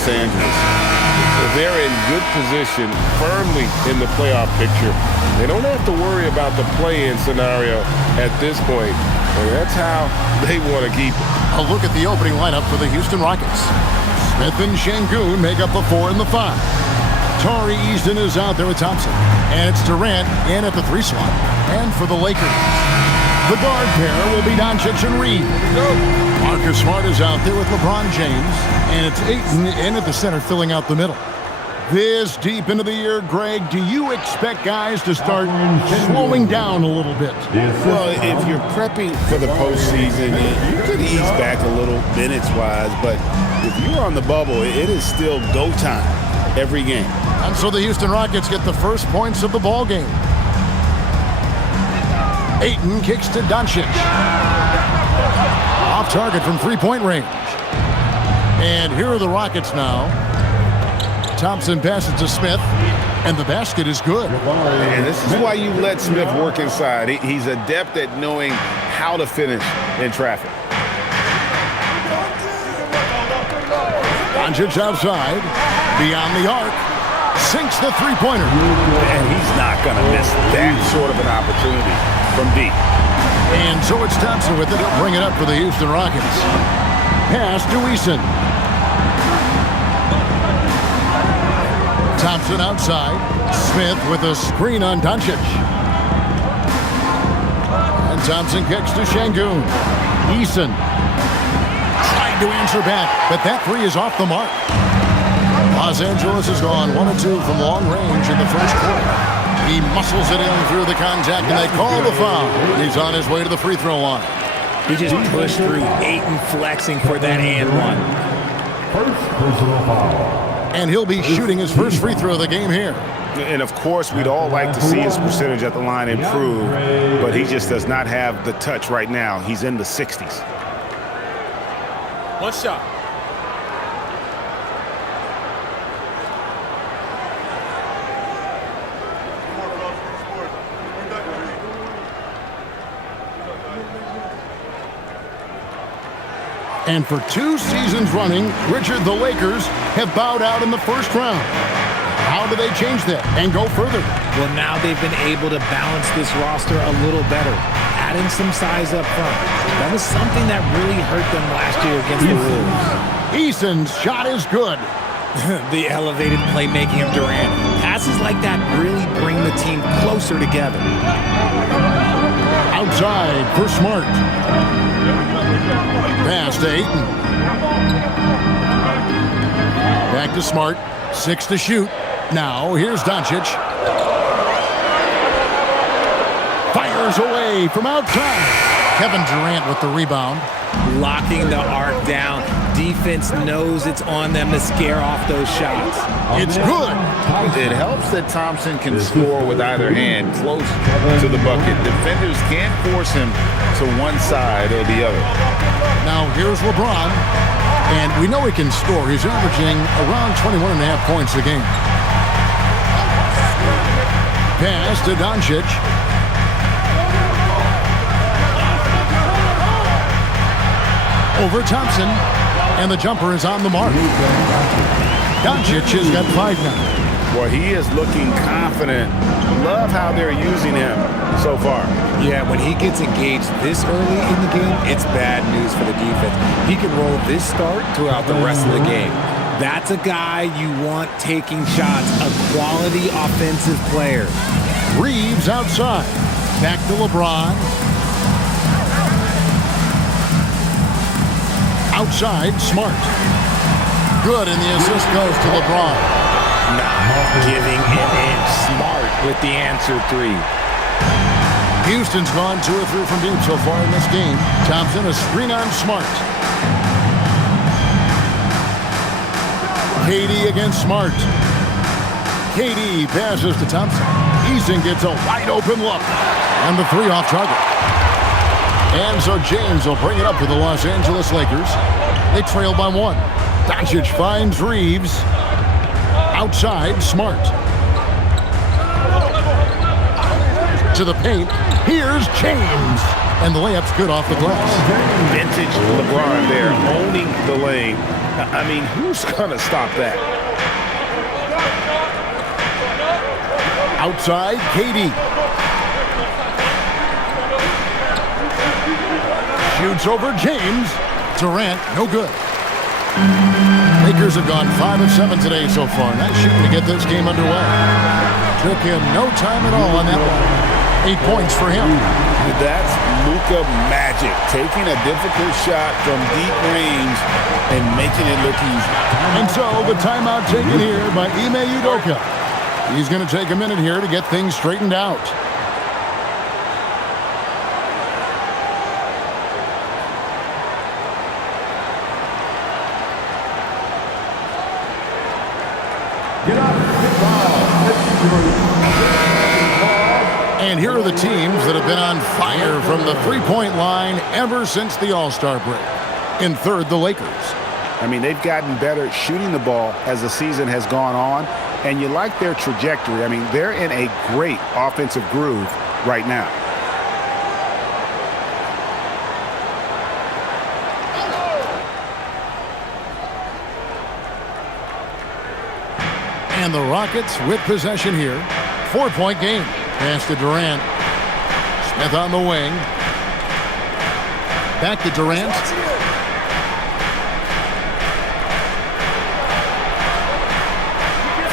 Los Angeles. They're in good position, firmly in the playoff picture. They don't have to worry about the play-in scenario at this point. And that's how they want to keep it. A look at the opening lineup for the Houston Rockets. Smith and Şengün make up the 4 and the 5. Tari Easton is out there with Thompson. And it's Durant in at the 3 slot. And for the Lakers, the guard pair will be Doncic and Reed. Marcus Smart is out there with LeBron James. And it's Ayton in at the center, filling out the middle. This deep into the year, Greg, do you expect guys to start slowing down a little bit? Well, if you're prepping for the postseason, you could ease back a little minutes-wise. But if you're on the bubble, it is still go time every game. And so the Houston Rockets get the first points of the ball game. Ayton kicks to Doncic. Off target from three-point range. And here are the Rockets now. Thompson passes to Smith, and the basket is good. And this is why you let Smith work inside. He's adept at knowing how to finish in traffic. Doncic outside, beyond the arc, sinks the three-pointer. And he's not going to miss that sort of an opportunity from deep. And so it's Thompson with it. He'll bring it up for the Houston Rockets. Pass to Easton. Thompson outside. Smith with a screen on Doncic. And Thompson kicks to Şengün. Easton tried to answer back, but that three is off the mark. Los Angeles has gone 1 of 2 from long range in the first quarter. He muscles it in through the contact, and they call the foul. He's on his way to the free throw line. He just pushed through, Ayton flexing for that and one. First personal foul. And he'll be shooting his first free throw of the game here. And, of course, we'd all like to see his percentage at the line improve, but he just does not have the touch right now. He's in the 60s. One shot. And for 2 seasons running, Richard, the Lakers have bowed out in the first round. How do they change that and go further? Well, now they've been able to balance this roster a little better, adding some size up front. That was something that really hurt them last year against the Wolves. Easton's shot is good. The elevated playmaking of Durant. Passes like that really bring the team closer together. Outside for Smart. Pass to Ayton. Back to Smart. 6 to shoot. Now here's Doncic. Fires away from outside. Kevin Durant with the rebound. Locking the arc down. Defense knows it's on them to scare off those shots. It's good. It helps that Thompson can score with either hand close to the bucket. Defenders can't force him to one side or the other. Now here's LeBron. And we know he can score. He's averaging around 21.5 points a game. Pass to Doncic. Over Thompson. And the jumper is on the mark. Doncic has got 5 now. Well, he is looking confident. Love how they're using him so far. Yeah, when he gets engaged this early in the game, it's bad news for the defense. He can roll this start throughout the rest of the game. That's a guy you want taking shots, a quality offensive player. Reeves outside. Back to LeBron. Outside, Smart. Good, and the assist goes to LeBron. Not giving an inch. Smart with the answer 3. Houston's gone 2 or 3 from deep so far in this game. Thompson, a screen on Smart. KD against Smart. KD passes to Thompson. Easton gets a wide open look. And the 3 off target. And so James will bring it up for the Los Angeles Lakers. They trail by 1. Doncic finds Reeves. Outside, Smart. To the paint. Here's James. And the layup's good off the glass. Vintage LeBron there, owning the lane. I mean, who's going to stop that? Outside, KD. Shoots over James. Durant, no good. Lakers have gone 5 of 7 today so far. Nice shooting to get this game underway. Took him no time at all on that one. 8 points for him. That's Luka magic. Taking a difficult shot from deep range and making it look easy. And so the timeout taken here by Ime Udoka. He's going to take a minute here to get things straightened out. And here are the teams that have been on fire from the three-point line ever since the All-Star break. In third, the Lakers. I mean, they've gotten better shooting the ball as the season has gone on, and you like their trajectory. I mean, they're in a great offensive groove right now. And the Rockets with possession here. 4-point game. Pass to Durant. Smith on the wing. Back to Durant.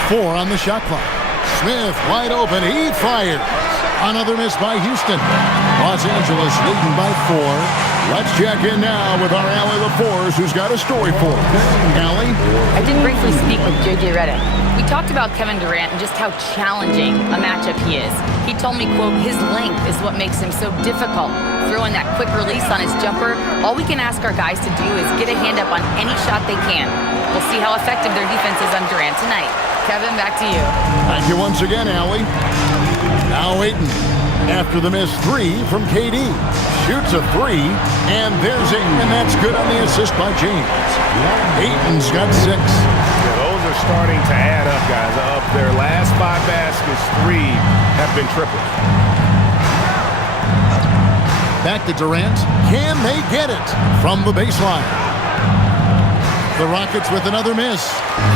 Four on the shot clock. Smith wide open. He fires. Another miss by Houston. Los Angeles leading by 4. Let's check in now with our Allie LaForce, who's got a story for us. Allie? I did briefly speak with J.J. Redick. We talked about Kevin Durant and just how challenging a matchup he is. He told me, quote, his length is what makes him so difficult. Throwing that quick release on his jumper, all we can ask our guys to do is get a hand up on any shot they can. We'll see how effective their defense is on Durant tonight. Kevin, back to you. Thank you once again, Allie. Now Ayton, after the missed 3 from KD. Shoots a 3, and there's Ayton, and that's good on the assist by James. Ayton's got 6. Yeah, those are starting to add up, guys. Up their last 5 baskets, 3 have been tripled. Back to Durant. Can they get it from the baseline? The Rockets with another miss.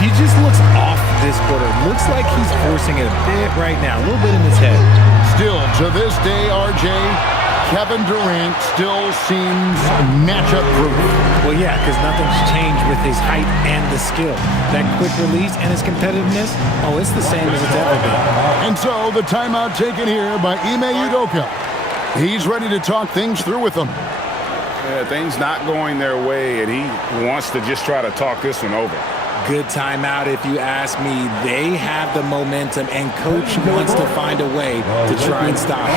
He just looks off this quarter. Looks like he's forcing it a bit right now. A little bit in his head. Still, to this day, RJ, Kevin Durant still seems matchup proof. Well, yeah, because nothing's changed with his height and the skill. That quick release and his competitiveness, oh, it's the same as it's ever been. And so the timeout taken here by Ime Udoka. He's ready to talk things through with them. Yeah, things not going their way, and he wants to just try to talk this one over. Good timeout if you ask me. They have the momentum, and coach wants to find a way to try and stop it.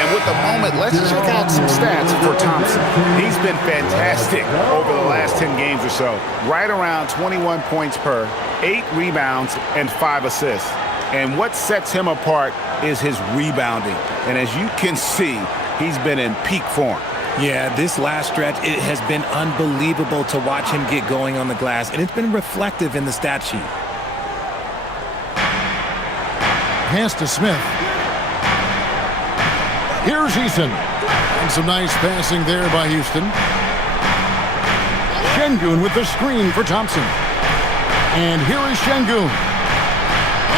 And with the moment, let's check out some stats for Thompson. He's been fantastic over the last 10 games or so. Right around 21 points per, 8 rebounds, and 5 assists. And what sets him apart is his rebounding. And as you can see, he's been in peak form. Yeah, this last stretch, it has been unbelievable to watch him get going on the glass, and it's been reflective in the stat sheet. Pass to Smith. Here's Eason. And some nice passing there by Houston. Şengün with the screen for Thompson. And here is Şengün.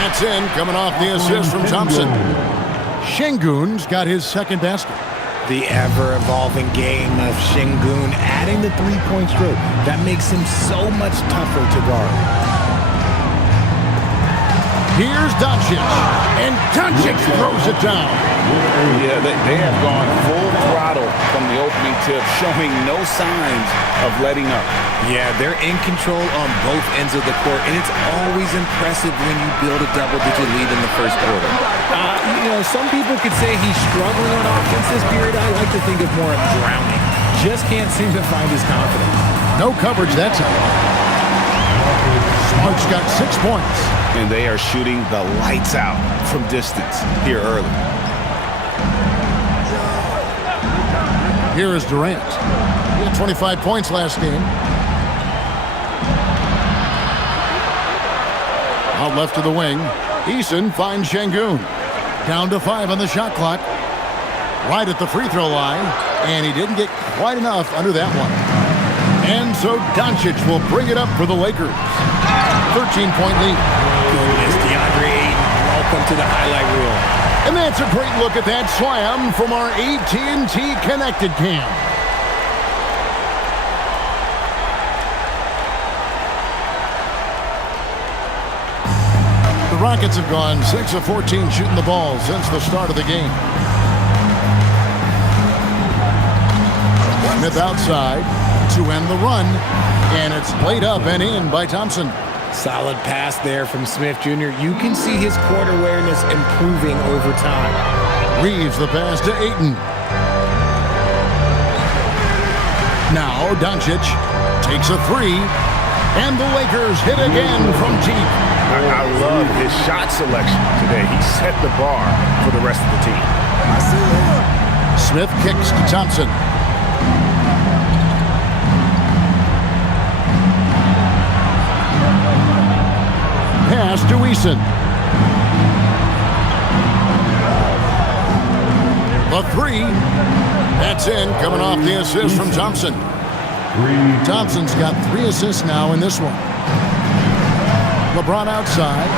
That's in, coming off the assist from Thompson. Şengün's got his second basket. The ever-evolving game of Şengün adding the three-point stroke. That makes him so much tougher to guard. Here's Doncic. And Doncic throws it down. Yeah, they have gone full throttle from the opening tip, showing no signs of letting up. Yeah, they're in control on both ends of the court, and it's always impressive when you build a double-digit lead in the first quarter. Some people could say he's struggling on offense this period. I like to think of more of drowning. Just can't seem to find his confidence. No coverage that time. Smart's got 6 points. And they are shooting the lights out from distance here early. Here is Durant. He had 25 points last game. Out left to the wing. Eason finds Şengün. Down to 5 on the shot clock. Right at the free throw line. And he didn't get quite enough under that one. And so Doncic will bring it up for the Lakers. 13-point lead. Goodness, DeAndre Ayton, welcome to the highlight reel. And that's a great look at that slam from our AT&T Connected cam. The Rockets have gone 6 of 14 shooting the ball since the start of the game. Smith outside to end the run, and it's laid up and in by Thompson. Solid pass there from Smith Jr. You can see his court awareness improving over time. Reeves the pass to Ayton. Now Doncic takes a three, and the Lakers hit again from deep. I love his shot selection today. He set the bar for the rest of the team. Smith kicks to Thompson. Pass to Eason. The three. That's in, coming off the assist from Thompson. Thompson's got 3 assists now in this one. LeBron outside.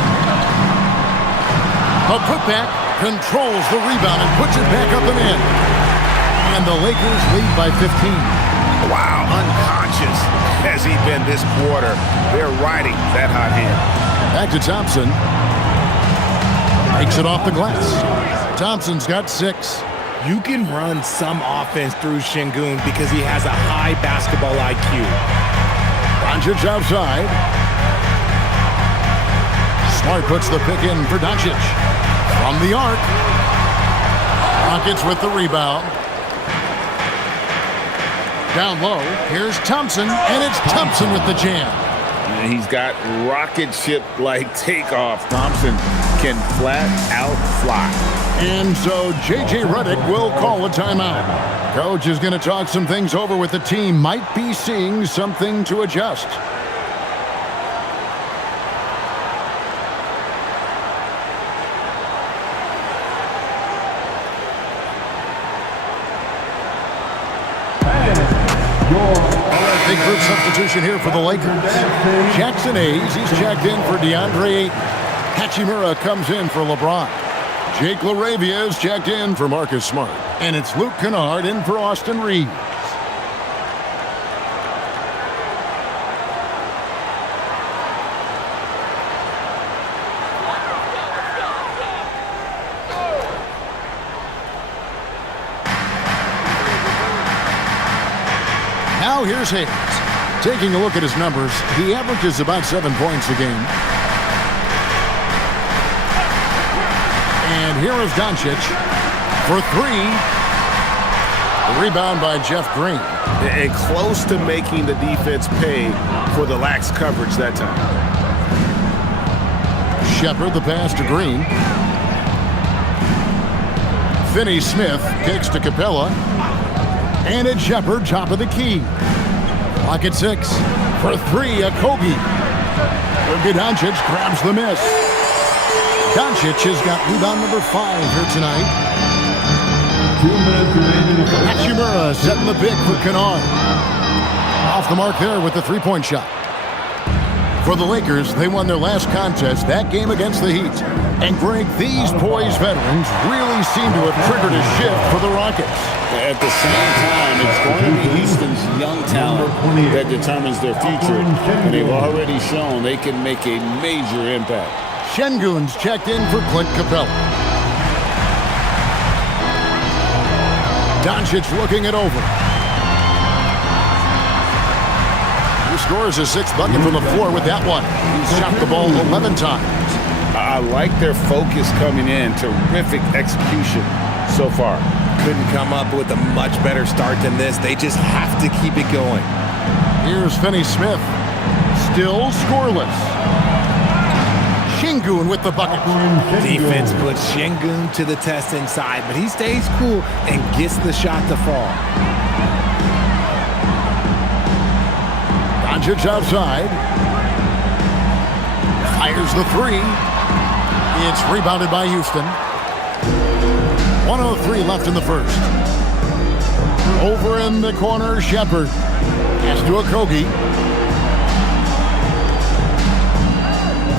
A putback, controls the rebound and puts it back up and in. And the Lakers lead by 15. Wow, unconscious has he been this quarter. They're riding that hot hand. Back to Thompson. Makes it off the glass. Thompson's got 6. You can run some offense through Şengün because he has a high basketball IQ. Doncic outside. Smart puts the pick in for Doncic. From the arc. Rockets with the rebound. Down low. Here's Thompson, and it's Thompson with the jam. And he's got rocket ship-like takeoff. Thompson can flat out fly. And so J.J. Redick will call a timeout. Coach is going to talk some things over with the team. Might be seeing something to adjust. Big group substitution here for the Lakers. Jackson Hayes, he's checked in for DeAndre Ayton. Hachimura comes in for LeBron. Jake LaRavia is checked in for Marcus Smart. And it's Luke Kennard in for Austin Reeves. Now here's Hayes. Taking a look at his numbers, he averages about 7 points a game. And here is Doncic for 3. The rebound by Jeff Green. And close to making the defense pay for the lax coverage that time. Shepard the pass to Green. Finney-Smith kicks to Capella. And it's Shepard, top of the key. Clock at 6. For 3, a Kobe. Luka Doncic grabs the miss. Doncic has got rebound number 5 here tonight. 2 minutes remaining. Hachimura setting the pick for Kennard. Off the mark there with the three-point shot. For the Lakers, they won their last contest, that game against the Heat. And Greg, these poised veterans really seem to have triggered a shift for the Rockets. At the same time, it's going to be Houston's young talent that determines their future. And they've already shown they can make a major impact. Şengün's checked in for Clint Capella. Doncic looking it over. He scores his 6th bucket from the floor with that one. He's shot the ball 11 times. I like their focus coming in. Terrific execution so far. Couldn't come up with a much better start than this. They just have to keep it going. Here's Finney-Smith. Still scoreless. Şengün with the bucket. Defense puts Şengün to the test inside, but he stays cool and gets the shot to fall. Doncic outside. Fires the 3. It's rebounded by Houston. 1:03 left in the first. Over in the corner, Shepard. Pass to Okogie.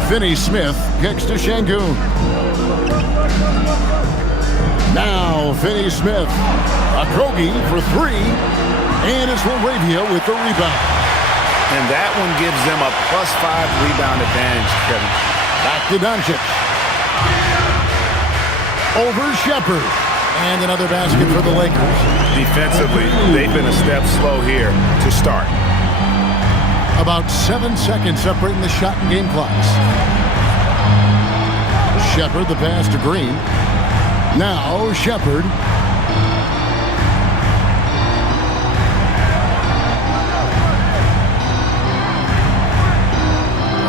Finney-Smith kicks to Şengün. Now Finney-Smith. Okogie for three. And it's LaRavia with the rebound. And that one gives them a +5 rebound advantage, Kevin. Back to Doncic. Over Shepard. And another basket for the Lakers. Defensively, they've been a step slow here to start. About 7 seconds separating the shot and game clocks. Shepard, the pass to Green. Now Shepard.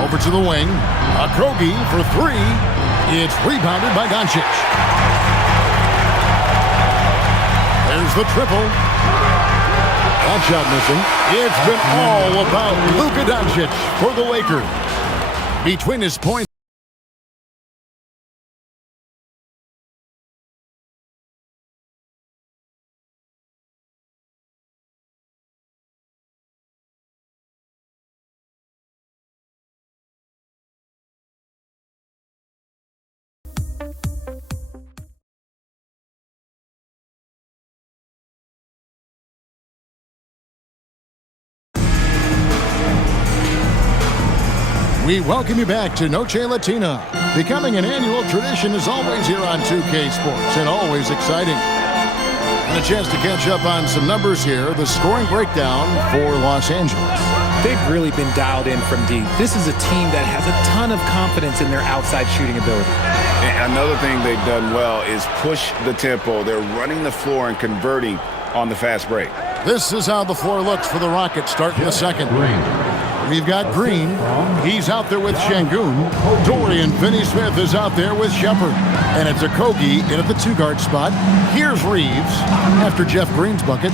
Over to the wing. Okogie for three. It's rebounded by Doncic. There's the triple. That shot missing. It's been all about Luka Doncic for the Lakers. Between his points. We welcome you back to Noche Latina. Becoming an annual tradition is always here on 2K Sports and always exciting. And a chance to catch up on some numbers here. The scoring breakdown for Los Angeles. They've really been dialed in from deep. This is a team that has a ton of confidence in their outside shooting ability. And another thing they've done well is push the tempo. They're running the floor and converting on the fast break. This is how the floor looks for the Rockets starting the second. We've got Green. He's out there with Şengün. Dorian Finney-Smith is out there with Shepard. And it's Okogie in at the two-guard spot. Here's Reeves after Jeff Green's bucket.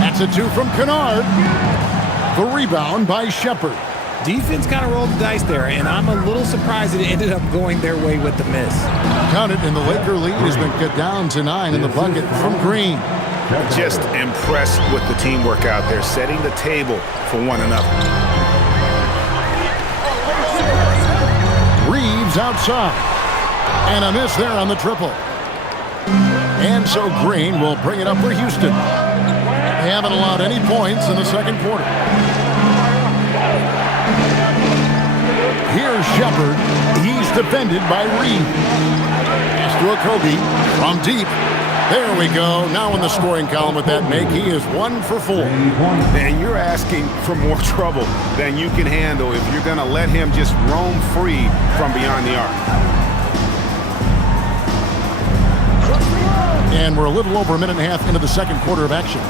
That's a two from Kennard. The rebound by Shepard. Defense kind of rolled the dice there, and I'm a little surprised it ended up going their way with the miss. Count it, and the Laker lead has been cut down to 9 in the bucket from Green. Just impressed with the teamwork out there, setting the table for one another. Reeves outside. And a miss there on the triple. And so Green will bring it up for Houston. They haven't allowed any points in the second quarter. Here's Shepard. He's defended by Reeves. Pass to Okogie from deep. There we go. Now in the scoring column with that make, he is 1 for 4. And you're asking for more trouble than you can handle if you're going to let him just roam free from beyond the arc. And we're a little over a minute and a half into the second quarter of action.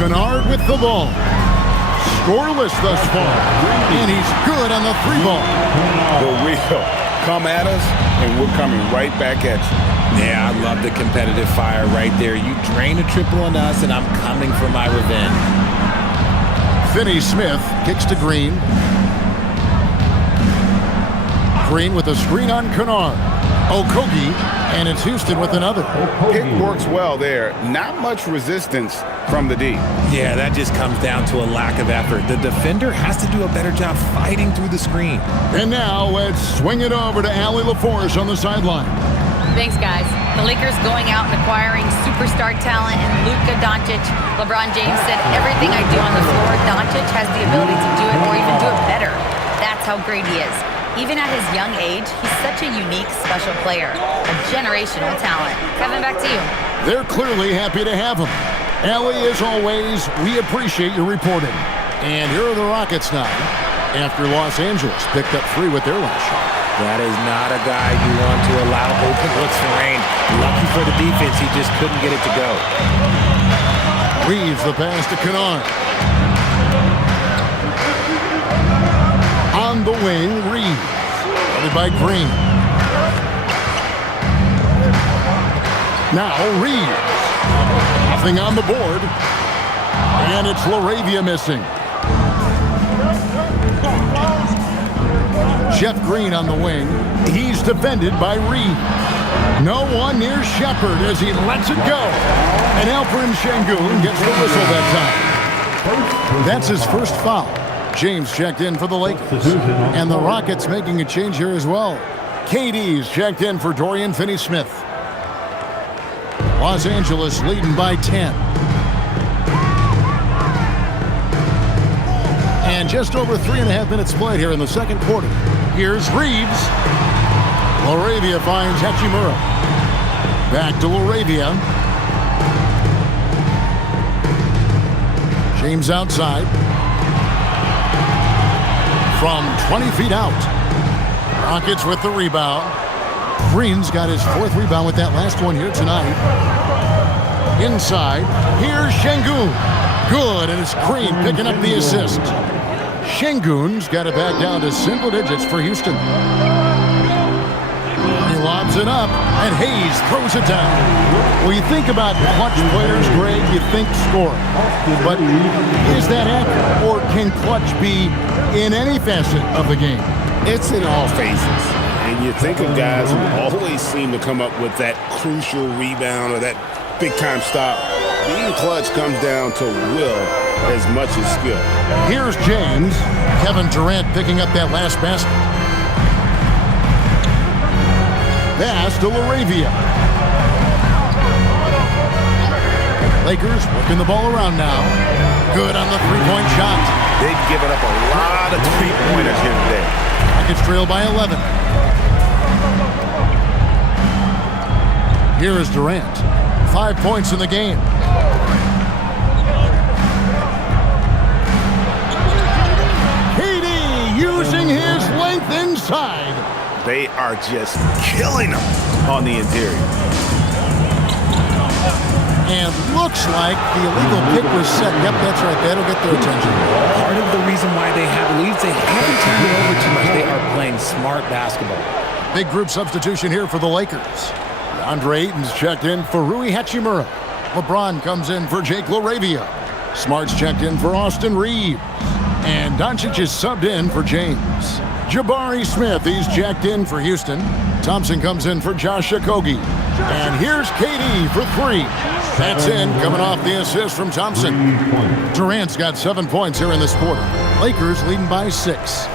Kennard with the ball. Scoreless thus far. And he's good on the three ball. The wheel. Come at us, and we're coming right back at you. Yeah, I love the competitive fire right there. You drain a triple on us, and I'm coming for my revenge. Finney-Smith kicks to Green. Green with a screen on Kennard. Okogie, and it's Houston with another. Pick works well there. Not much resistance from the D. Yeah, that just comes down to a lack of effort. The defender has to do a better job fighting through the screen. And now let's swing it over to Allie LaForce on the sideline. Thanks, guys. The Lakers going out and acquiring superstar talent in Luka Doncic. LeBron James said, everything I do on the floor, Doncic has the ability to do it or even do it better. That's how great he is. Even at his young age, he's such a unique, special player. A generational talent. Kevin, back to you. They're clearly happy to have him. Allie, as always, we appreciate your reporting. And here are the Rockets now, after Los Angeles picked up 3 with their last shot. That is not a guy you want to allow open looks for rain. Lucky for the defense, he just couldn't get it to go. Reeves the pass to Kennard. On the wing, Reeves. Headed by Green. Now Reeves. Nothing on the board. And it's LaRavia missing. Jeff Green on the wing. He's defended by Reed. No one near Shepard as he lets it go. And Alperen Şengün gets the whistle that time. That's his first foul. James checked in for the Lakers. And the Rockets making a change here as well. KD's checked in for Dorian Finney-Smith. Los Angeles leading by 10. And just over 3.5 minutes played here in the second quarter. Here's Reeves. Laravia finds Hachimura. Back to Laravia. James outside. From 20 feet out. Rockets with the rebound. Green's got his 4th rebound with that last one here tonight. Inside. Here's Şengün. Good, and it's Green picking up the assist. Şengün's got it back down to single digits for Houston. He lobs it up, and Hayes throws it down. When you think about clutch players, Greg, you think scoring. But is that accurate, or can clutch be in any facet of the game? It's in all phases. And you think of guys who always seem to come up with that crucial rebound or that big-time stop. Being clutch comes down to will as much as skill. Here's James. Kevin Durant picking up that last basket. Pass to Laravia. Lakers working the ball around now. Good on the three-point shot. They've given up a lot of three-pointers here today. Rockets trail by 11. Here is Durant. 5 points in the game. KD using his length inside. They are just killing them on the interior. And looks like the illegal pick was set. Yep, that's right. That'll get their attention. Part of the reason why they have leads, they haven't turned it over too much. They are playing smart basketball. Big group substitution here for the Lakers. Andre Ayton's checked in for Rui Hachimura. LeBron comes in for Jake Laravia. Smart's checked in for Austin Reeves. And Doncic is subbed in for James. Jabari Smith, he's checked in for Houston. Thompson comes in for Josh Okogie. And here's KD for 3. That's in, coming off the assist from Thompson. Durant's got 7 points here in this quarter. Lakers leading by 6.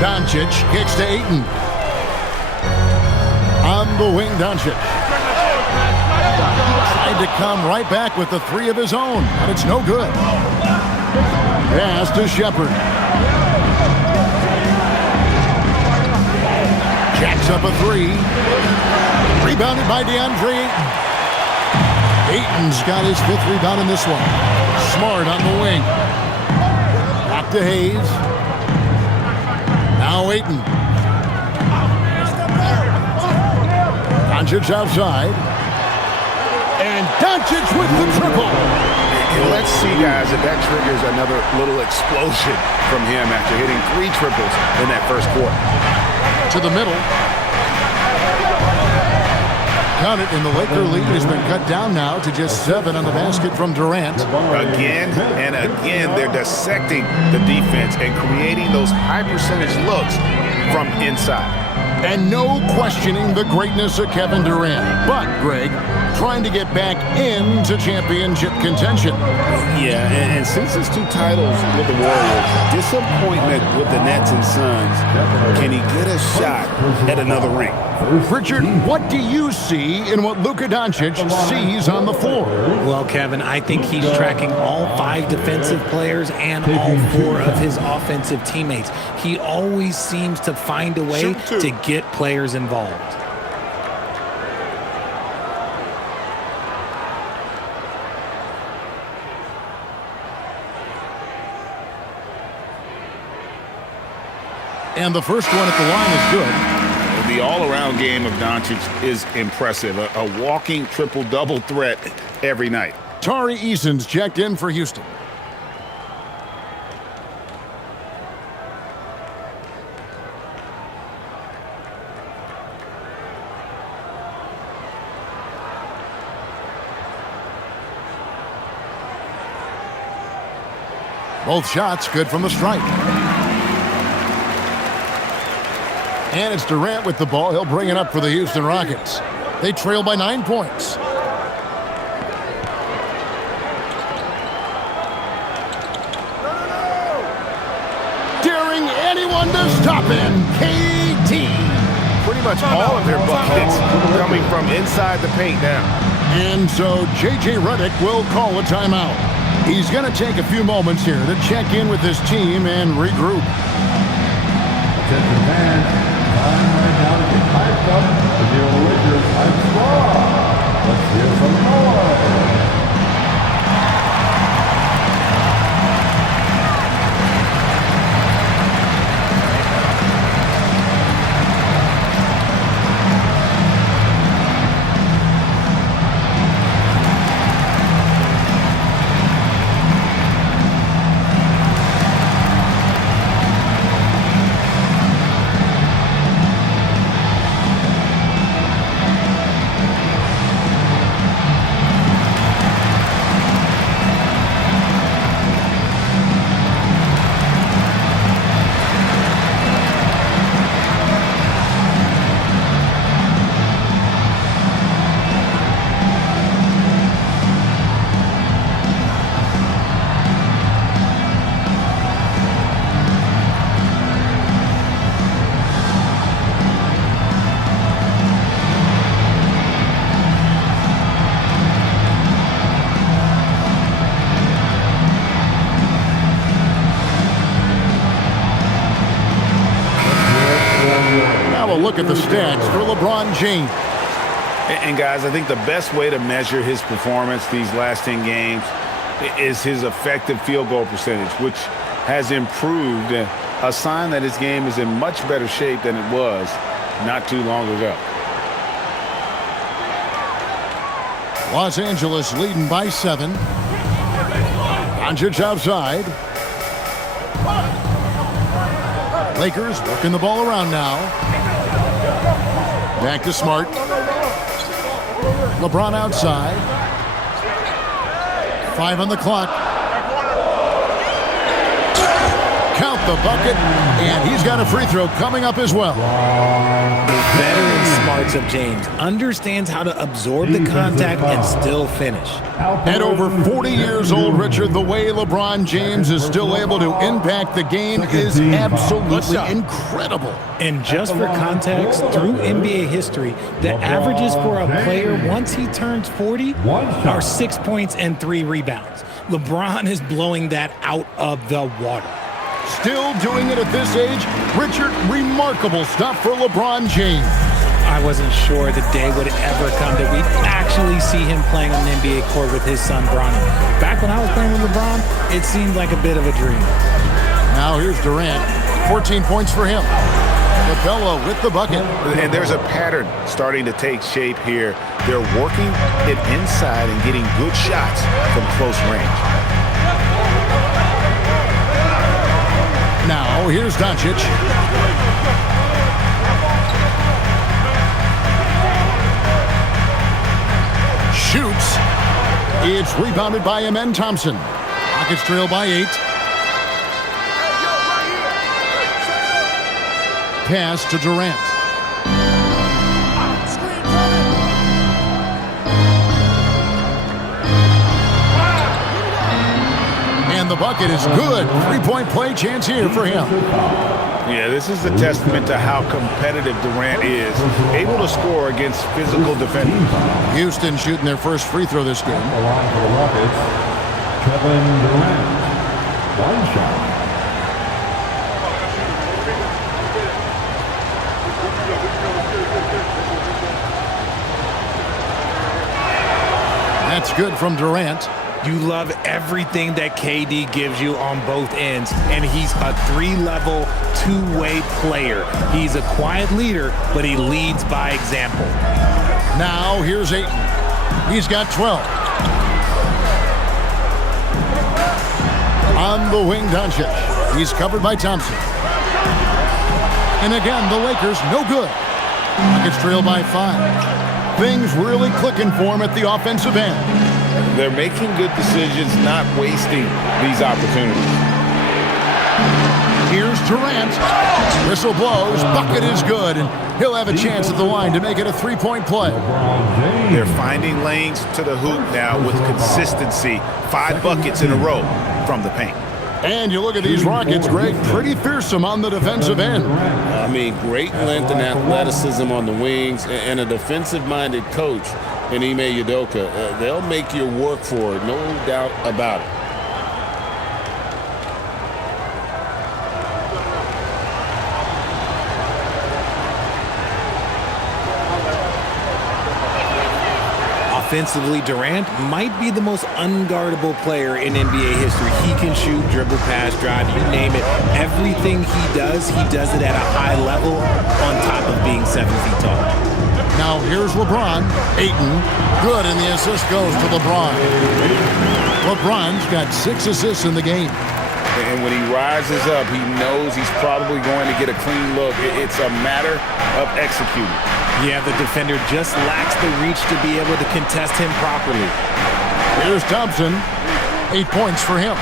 Doncic kicks to Ayton. On the wing, Doncic. Tried to come right back with the 3 of his own, but it's no good. Pass to Shepard. Jacks up a 3. Rebounded by DeAndre Ayton. Ayton's got his 5th rebound in this one. Smart on the wing. Back to Hayes. Now Ayton. Doncic outside. And Doncic with the triple. And let's see, guys, if that triggers another little explosion from him after hitting 3 triples in that first quarter. To the middle. Count it, and the Laker lead has been cut down now to just 7 on the basket from Durant. Again and again, they're dissecting the defense and creating those high-percentage looks from inside. And no questioning the greatness of Kevin Durant. But, Greg, trying to get back into championship contention. Yeah, and since his 2 titles with the Warriors, disappointment with the Nets and Suns, can he get a shot at another ring? Richard, what do you see in what Luka Doncic sees on the floor? Well, Kevin, I think he's tracking all 5 defensive players and all 4 of his offensive teammates. He always seems to find a way to get players involved. And the first one at the line is good. The all-around game of Doncic is impressive. A walking triple-double threat every night. Tari Eason's checked in for Houston. Both shots good from the stripe. And it's Durant with the ball. He'll bring it up for the Houston Rockets. They trail by 9 points. Daring anyone to stop him. KD. Pretty much all of their buckets coming from inside the paint now. And so J.J. Redick will call a timeout. He's going to take a few moments here to check in with his team and regroup. Attention fans, time right now to get hyped up for the Lakers hype squad. Let's hear some noise. Look at the stats for LeBron James. And guys, I think the best way to measure his performance these last 10 games is his effective field goal percentage, which has improved, a sign that his game is in much better shape than it was not too long ago. Los Angeles leading by 7. Doncic outside. Lakers working the ball around now. Back to Smart. LeBron outside. 5 on the clock. Count the bucket, and he's got a free throw coming up as well. The veteran smarts of James understands how to absorb the contact and still finish. At over 40 years old, Richard, the way LeBron James is still able to impact the game is absolutely incredible. And just for context, through NBA history, the averages for a player once he turns 40 are 6 points and 3 rebounds. LeBron is blowing that out of the water. Still doing it at this age, Richard, remarkable stuff for LeBron James. I wasn't sure the day would ever come that we'd actually see him playing on an NBA court with his son, Bronny. Back when I was playing with LeBron, it seemed like a bit of a dream. Now here's Durant, 14 points for him. Capella with the bucket. And there's a pattern starting to take shape here. They're working it inside and getting good shots from close range. Now here's Doncic. Shoots. It's rebounded by Amen Thompson. Rockets trail by 8. Pass to Durant. And the bucket is good. 3-point play chance here for him. Yeah, this is a testament to how competitive Durant is, able to score against physical defenders. Houston shooting their first free throw this game. The line for the Rockets, Kevin Durant. 1 shot. That's good from Durant. You love everything that KD gives you on both ends, and he's a 3-level, 2-way player. He's a quiet leader, but he leads by example. Now here's Ayton. He's got 12. On the wing, Doncic. He's covered by Thompson. And again, the Lakers no good. Rockets trail by 5. Things really clicking for him at the offensive end. They're making good decisions, not wasting these opportunities. Here's Durant. Whistle blows. Bucket is good. And he'll have a chance at the line to make it a three-point play. They're finding lanes to the hoop now with consistency. 5 buckets in a row from the paint. And you look at these Rockets, Greg, pretty fearsome on the defensive end. I mean, great length and athleticism on the wings, and a defensive-minded coach in Ime Udoka. They'll make you work for it, no doubt about it. Offensively, Durant might be the most unguardable player in NBA history. He can shoot, dribble, pass, drive, you name it. Everything he does it at a high level on top of being 7 feet tall. Now here's LeBron. Ayton, good, and the assist goes to LeBron. LeBron's got 6 assists in the game. And when he rises up, he knows he's probably going to get a clean look. It's a matter of executing. Yeah, the defender just lacks the reach to be able to contest him properly. Here's Thompson. 8 points for him.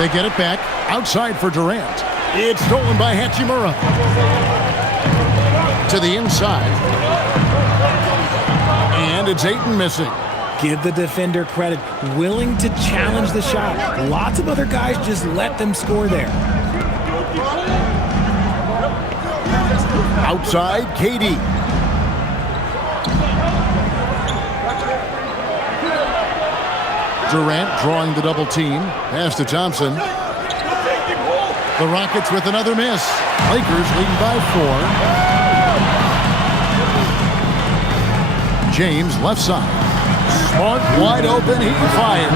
They get it back outside for Durant. It's stolen by Hachimura. To the inside. And it's Ayton missing. Give the defender credit. Willing to challenge the shot. Lots of other guys just let them score there. Outside, KD. Durant drawing the double team. Pass to Thompson. The Rockets with another miss. Lakers leading by 4. James left side. Smart, wide open, he fires.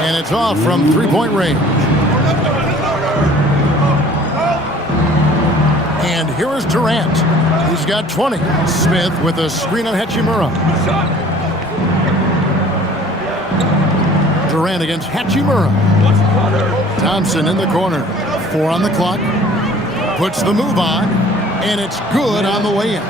And it's off from three-point range. And here is Durant. He's got 20. Smith with a screen on Hachimura. Durant against Hachimura. Thompson in the corner. 4 on the clock. Puts the move on. And it's good on the way in.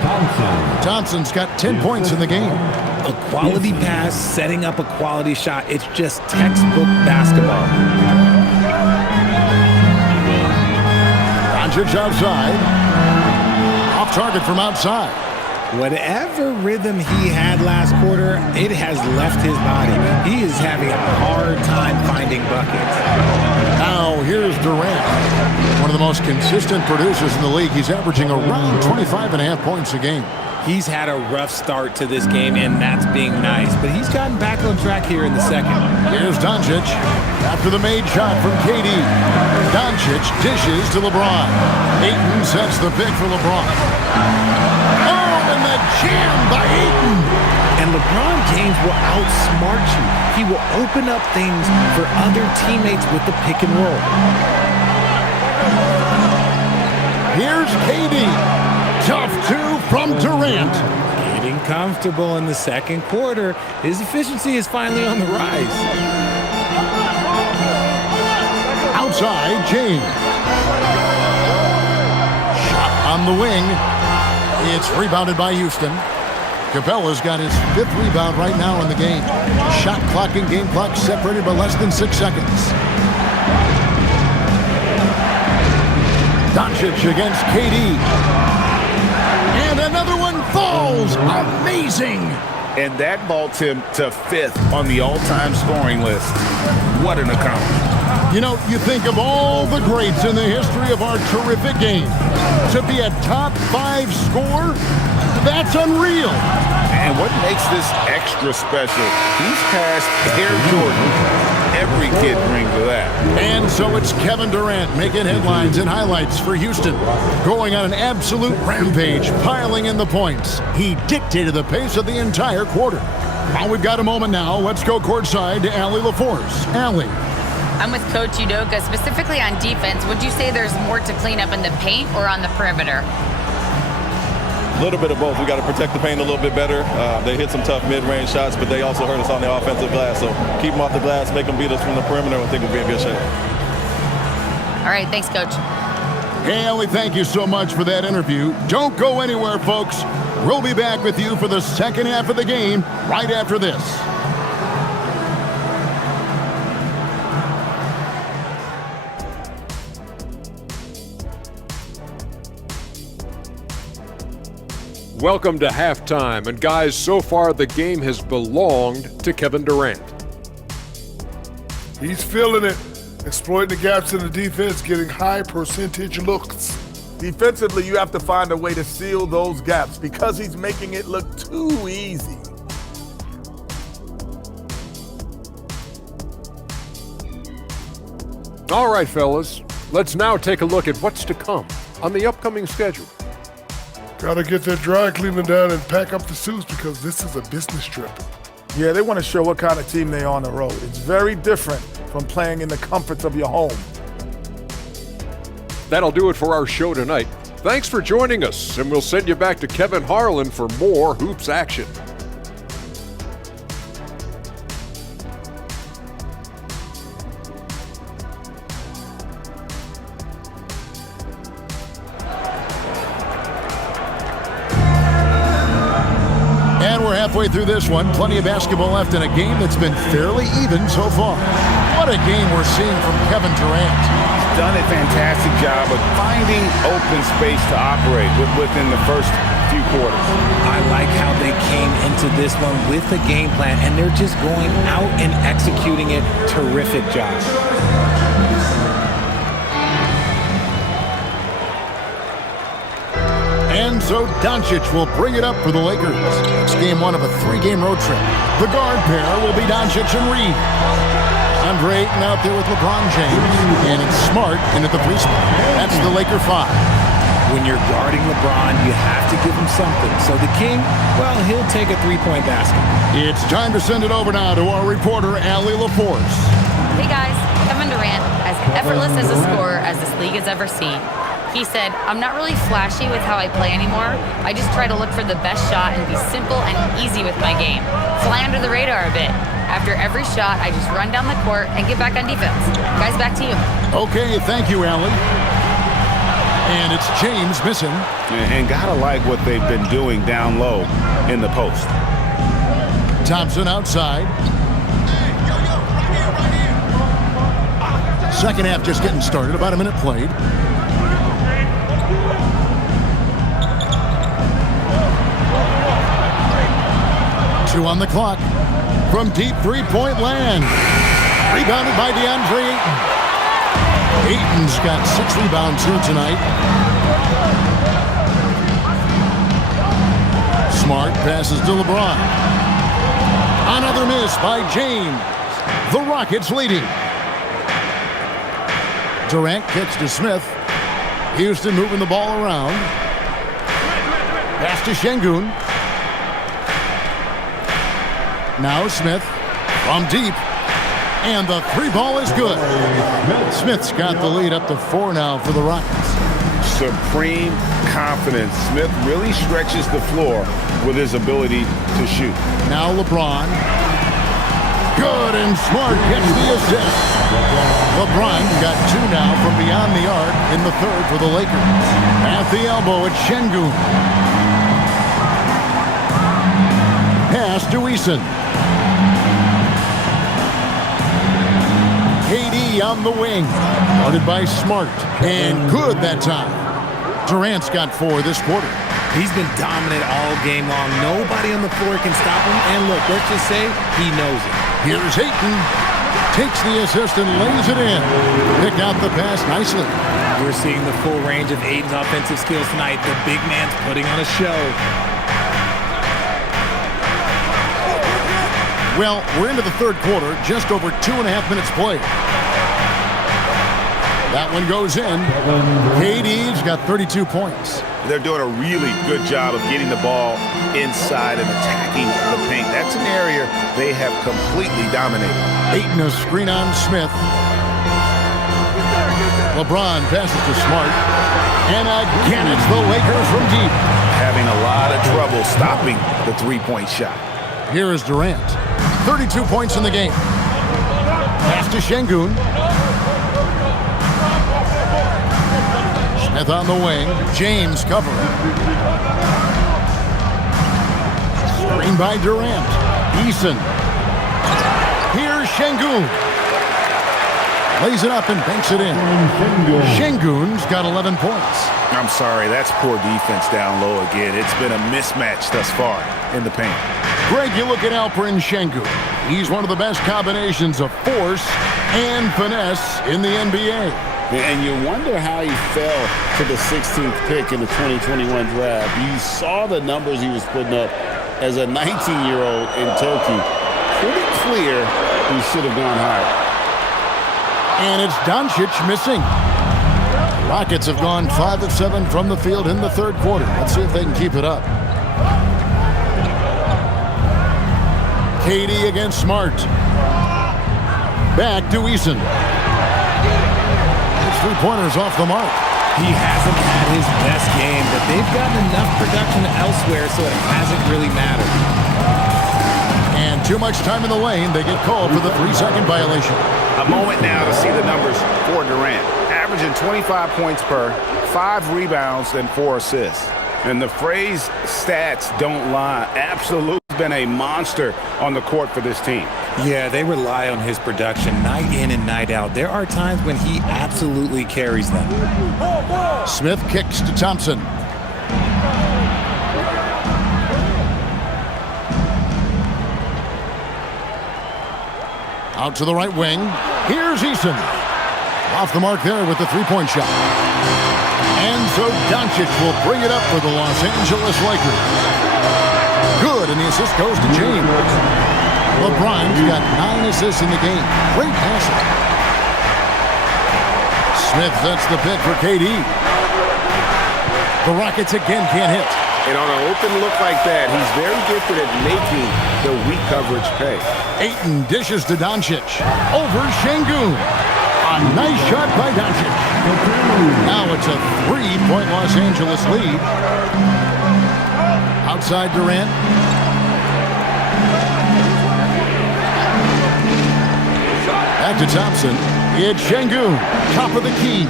Thompson's got 10 points in the game. A quality pass, setting up a quality shot. It's just textbook basketball. Doncic outside. Off target from outside. Whatever rhythm he had last quarter, it has left his body. He is having a hard time finding buckets. Now here's Durant. One of the most consistent producers in the league. He's averaging around 25.5 points a game. He's had a rough start to this game, and that's being nice. But he's gotten back on track here in the second. Here's Doncic. After the made shot from KD. Doncic dishes to LeBron. Ayton sets the pick for LeBron. Oh, and the jam by Ayton. And LeBron James will outsmart you. He will open up things for other teammates with the pick and roll. Here's KD. Tough 2 from Durant. Getting comfortable in the second quarter. His efficiency is finally on the rise. Outside, James. Shot on the wing. It's rebounded by Houston. Capella's got his 5th rebound right now in the game. Shot clock and game clock separated by less than 6 seconds. Doncic against KD. And another one falls. Amazing. And that vaults him to 5th on the all-time scoring list. What an accomplishment. You know, you think of all the greats in the history of our terrific game. To be a top 5 scorer, that's unreal. And what makes this extra special, he's past Air Jordan. Every kid brings to that. And so it's Kevin Durant making headlines and highlights for Houston. Going on an absolute rampage, piling in the points. He dictated the pace of the entire quarter. Well, we've got a moment now. Let's go courtside to Allie LaForce. Allie. I'm with Coach Udoka. Specifically on defense, would you say there's more to clean up in the paint or on the perimeter? A little bit of both. We got to protect the paint a little bit better. They hit some tough mid-range shots, but they also hurt us on the offensive glass. So keep them off the glass, make them beat us from the perimeter. I think we'll be in good shape. All right, thanks, Coach. Hey, Allie, thank you so much for that interview. Don't go anywhere, folks. We'll be back with you for the second half of the game right after this. Welcome to halftime, and guys, so far the game has belonged to Kevin Durant. He's feeling it, exploiting the gaps in the defense, getting high percentage looks. Defensively, you have to find a way to seal those gaps because he's making it look too easy. All right, fellas, let's now take a look at what's to come on the upcoming schedule. Gotta get their dry cleaning down and pack up the suits because this is a business trip. Yeah, they want to show what kind of team they are on the road. It's very different from playing in the comforts of your home. That'll do it for our show tonight. Thanks for joining us, and we'll send you back to Kevin Harlan for more hoops action. Halfway through this one, plenty of basketball left in a game that's been fairly even so far. What a game we're seeing from Kevin Durant. He's done a fantastic job of finding open space to operate within the first few quarters. I like how they came into this one with a game plan, and they're just going out and executing it. Terrific job. And so Doncic will bring it up for the Lakers. It's game one of a three-game road trip. The guard pair will be Doncic and Reed. Andre Ayton out there with LeBron James. And it's Smart in at the free spot. That's the Laker 5. When you're guarding LeBron, you have to give him something. So the King, well, he'll take a three-point basket. It's time to send it over now to our reporter, Allie LaForce. Hey guys, Kevin Durant, as effortless as a scorer as this league has ever seen. He said, I'm not really flashy with how I play anymore. I just try to look for the best shot and be simple and easy with my game. Fly under the radar a bit. After every shot, I just run down the court and get back on defense. Guys, back to you. Okay, thank you, Allie. And it's James missing. And gotta like what they've been doing down low in the post. Thompson outside. Second half just getting started, about a minute played. Two on the clock. From deep three-point land. Rebounded by DeAndre Ayton. Ayton's got 6 rebounds here tonight. Smart passes to LeBron. Another miss by James. The Rockets leading. Durant gets to Smith. Houston moving the ball around. Pass to Şengün. Now Smith from deep. And the three ball is good. Smith's got the lead up to 4 now for the Rockets. Supreme confidence. Smith really stretches the floor with his ability to shoot. Now LeBron. Good, and Smart gets the assist. LeBron got 2 now from beyond the arc in the third for the Lakers. At the elbow, it's Şengün. Pass to Eason. KD on the wing. Guarded by Smart. And good that time. Durant's got 4 this quarter. He's been dominant all game long. Nobody on the floor can stop him. And look, let's just say he knows it. Here's Ayton. Takes the assist and lays it in. Pick out the pass nicely. We're seeing the full range of Ayton's offensive skills tonight. The big man's putting on a show. Well, we're into the third quarter, just over 2.5 minutes played. That one goes in. KD's got 32 points. They're doing a really good job of getting the ball inside and attacking the paint. That's an area they have completely dominated. Ayton a screen on Smith. LeBron passes to Smart. And again, it's the Lakers from deep. Having a lot of trouble stopping the three-point shot. Here is Durant. 32 points in the game. Pass to Şengün. Smith on the wing. James covering. Screen by Durant. Eason. Here's Şengün. Lays it up and banks it in. Şengün's got 11 points. I'm sorry, that's poor defense down low again. It's been a mismatch thus far in the paint. Greg, you look at Alperen Şengün. He's one of the best combinations of force and finesse in the NBA. And you wonder how he fell to the 16th pick in the 2021 draft. You saw the numbers he was putting up as a 19-year-old in Turkey. Pretty clear he should have gone higher. And it's Doncic missing. Rockets have gone 5 of 7 from the field in the third quarter. Let's see if they can keep it up. KD against Smart. Back to Eason. His three-pointers off the mark. He hasn't had his best game, but they've gotten enough production elsewhere so it hasn't really mattered. And too much time in the lane. They get called for the 3-second violation. A moment now to see the numbers for Durant. Averaging 25 points per, 5 rebounds, and 4 assists. And the phrase stats don't lie. Absolutely been a monster on the court for this team. Yeah, they rely on his production night in and night out. There are times when he absolutely carries them. Smith kicks to Thompson. Out to the right wing. Here's Eason. Off the mark there with the three-point shot. And so Doncic will bring it up for the Los Angeles Lakers. Good, and the assist goes to James. LeBron's got 9 assists in the game. Great passing. Smith sets the pick for KD. The Rockets again can't hit. And on an open look like that, he's very gifted at making the weak coverage pay. Ayton dishes to Doncic. Over Şengün. A nice shot by Doncic. Now it's a 3-point Los Angeles lead. Outside Durant. Back to Thompson. It's Şengün. Top of the key.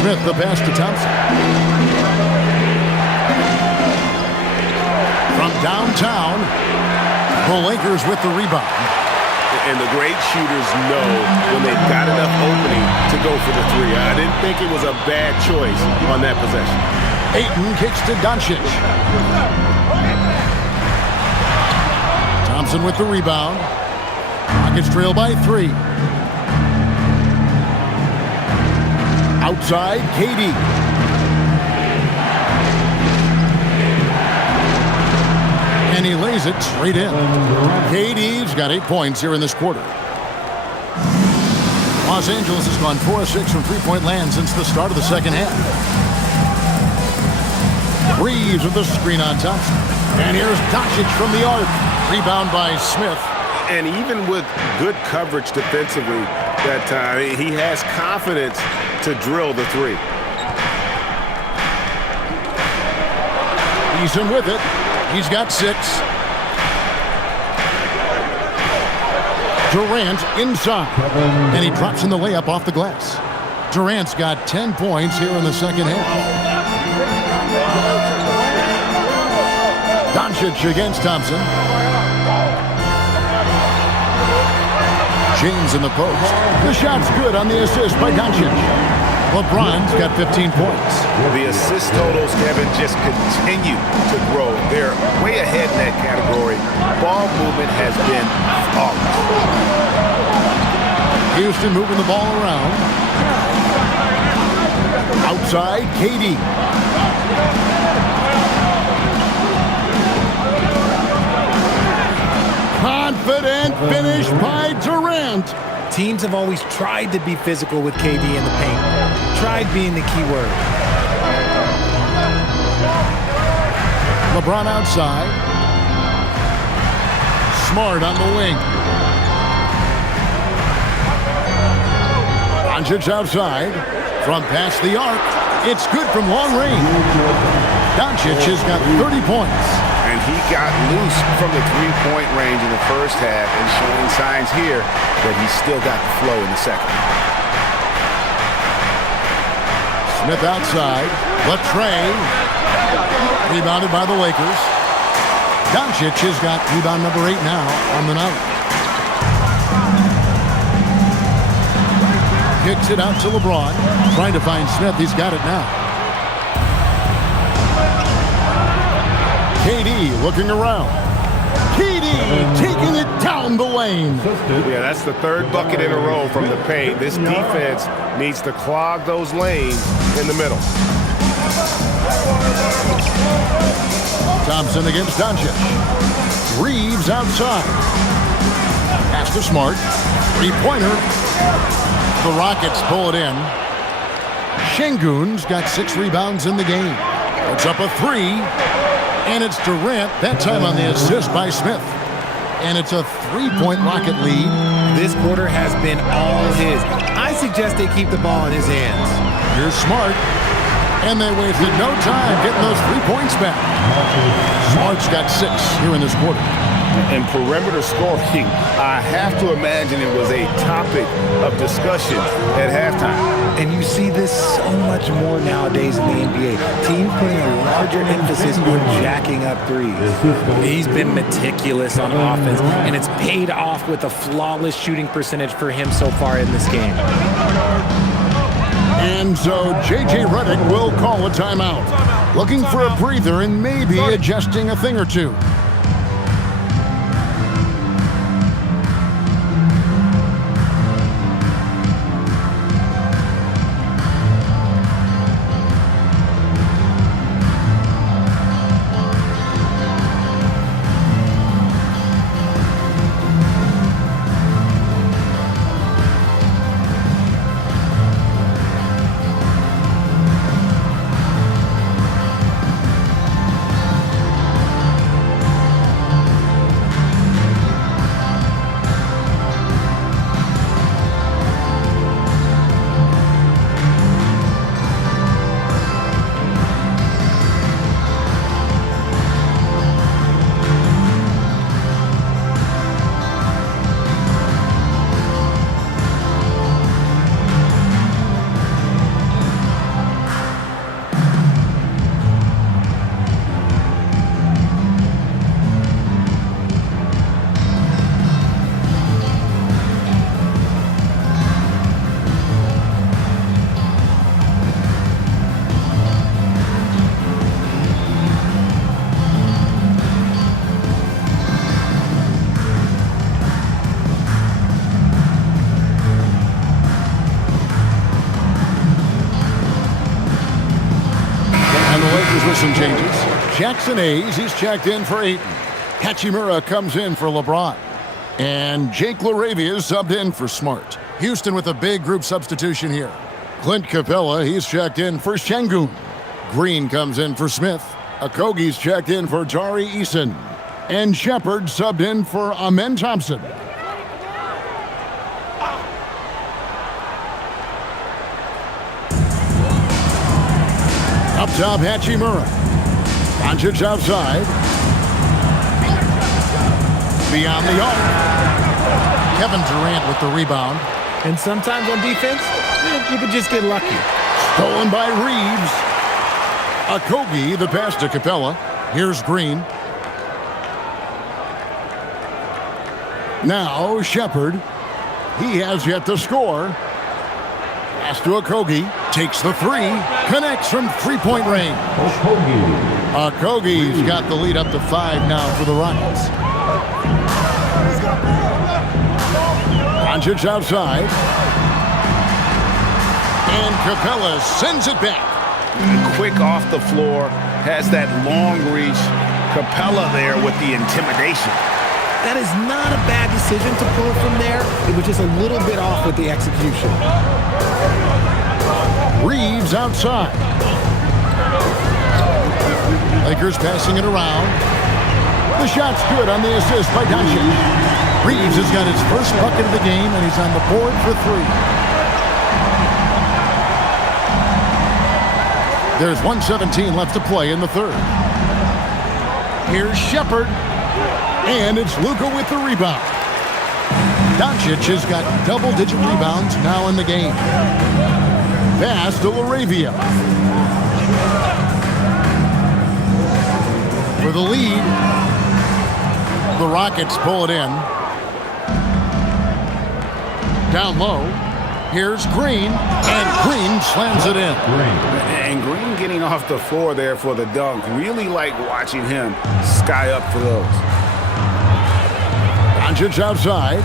Smith the pass to Thompson. From downtown, the Lakers with the rebound. And the great shooters know when they've got enough opening to go for the three. I didn't think it was a bad choice on that possession. Ayton kicks to Doncic. Thompson with the rebound. Rockets trail by 3. Outside, KD. And he lays it straight in. KD's got 8 points here in this quarter. Los Angeles has gone 4 of 6 from three-point land since the start of the second half. Reeves with the screen on Thompson. And here's Doncic from the arc. Rebound by Smith. And even with good coverage defensively that time, he has confidence to drill the three. Eason with it. He's got 6. Durant inside. And he drops in the layup off the glass. Durant's got 10 points here in the second half. Doncic against Thompson. James in the post. The shot's good on the assist by Doncic. LeBron's got 15 points. The assist totals, Kevin, just continue to grow. They're way ahead in that category. Ball movement has been flawless. Houston moving the ball around. Outside, KD. Confident finish by Durant. Teams have always tried to be physical with KD in the paint. Tried being the key word. LeBron outside. Smart on the wing. Doncic outside. From past the arc. It's good from long range. Doncic has got 30 points. And he got loose from the three-point range in the first half and showing signs here that he's still got the flow in the second. Smith outside. Latrey. Rebounded by the Lakers. Doncic has got rebound number 8 now on the night. Kicks it out to LeBron. Trying to find Smith. He's got it now. KD looking around. KD taking it down the lane. Yeah, that's the third bucket in a row from the paint. This defense needs to clog those lanes in the middle. Thompson against Doncic. Reeves outside. Pass to Smart. Three-pointer. The Rockets pull it in. Şengün's got 6 rebounds in the game. Puts up a 3. And it's Durant, that time on the assist by Smith. And it's a 3-point Rocket lead. This quarter has been all his. I suggest they keep the ball in his hands. Here's Smart. And they wasted no time getting those 3 points back. Smart's got 6 here in this quarter. And perimeter scoring, I have to imagine it was a topic of discussion at halftime. And you see this so much more nowadays in the NBA. Teams putting a larger emphasis on jacking up threes. He's been meticulous on offense, and it's paid off with a flawless shooting percentage for him so far in this game. And so J.J. Redick will call a timeout. Looking for a breather and maybe adjusting a thing or two. Some changes. Jackson Hayes, he's checked in for Ayton. Hachimura comes in for LeBron. And Jake LaRavia is subbed in for Smart. Houston with a big group substitution here. Clint Capella, he's checked in for Şengün. Green comes in for Smith. Okogie's checked in for Tari Eason. And Shepard subbed in for Amen Thompson. Up top, Hachimura. Doncic outside. Beyond the arc. Kevin Durant with the rebound. And sometimes on defense, you could just get lucky. Stolen by Reeves. Okogie, the pass to Capella. Here's Green. Now Shepard. He has yet to score. Pass to Okogie. Takes the 3. Connects from 3-point range. Okogie's got the lead up to 5 now for the Rockets. Doncic outside. And Capella sends it back. Quick off the floor. Has that long reach. Capella there with the intimidation. That is not a bad decision to pull from there. It was just a little bit off with the execution. Reeves outside. Lakers passing it around. The shot's good on the assist by Doncic. Reeves has got his first bucket of the game, and he's on the board for 3. There's 1:17 left to play in the third. Here's Shepard. And it's Luka with the rebound. Doncic has got double-digit rebounds now in the game. Pass to LaRavia. For the lead, the Rockets pull it in. Down low, Here's Green, and Green slams it in. And Green getting off the floor there for the dunk. Really like watching him sky up for those. Doncic outside.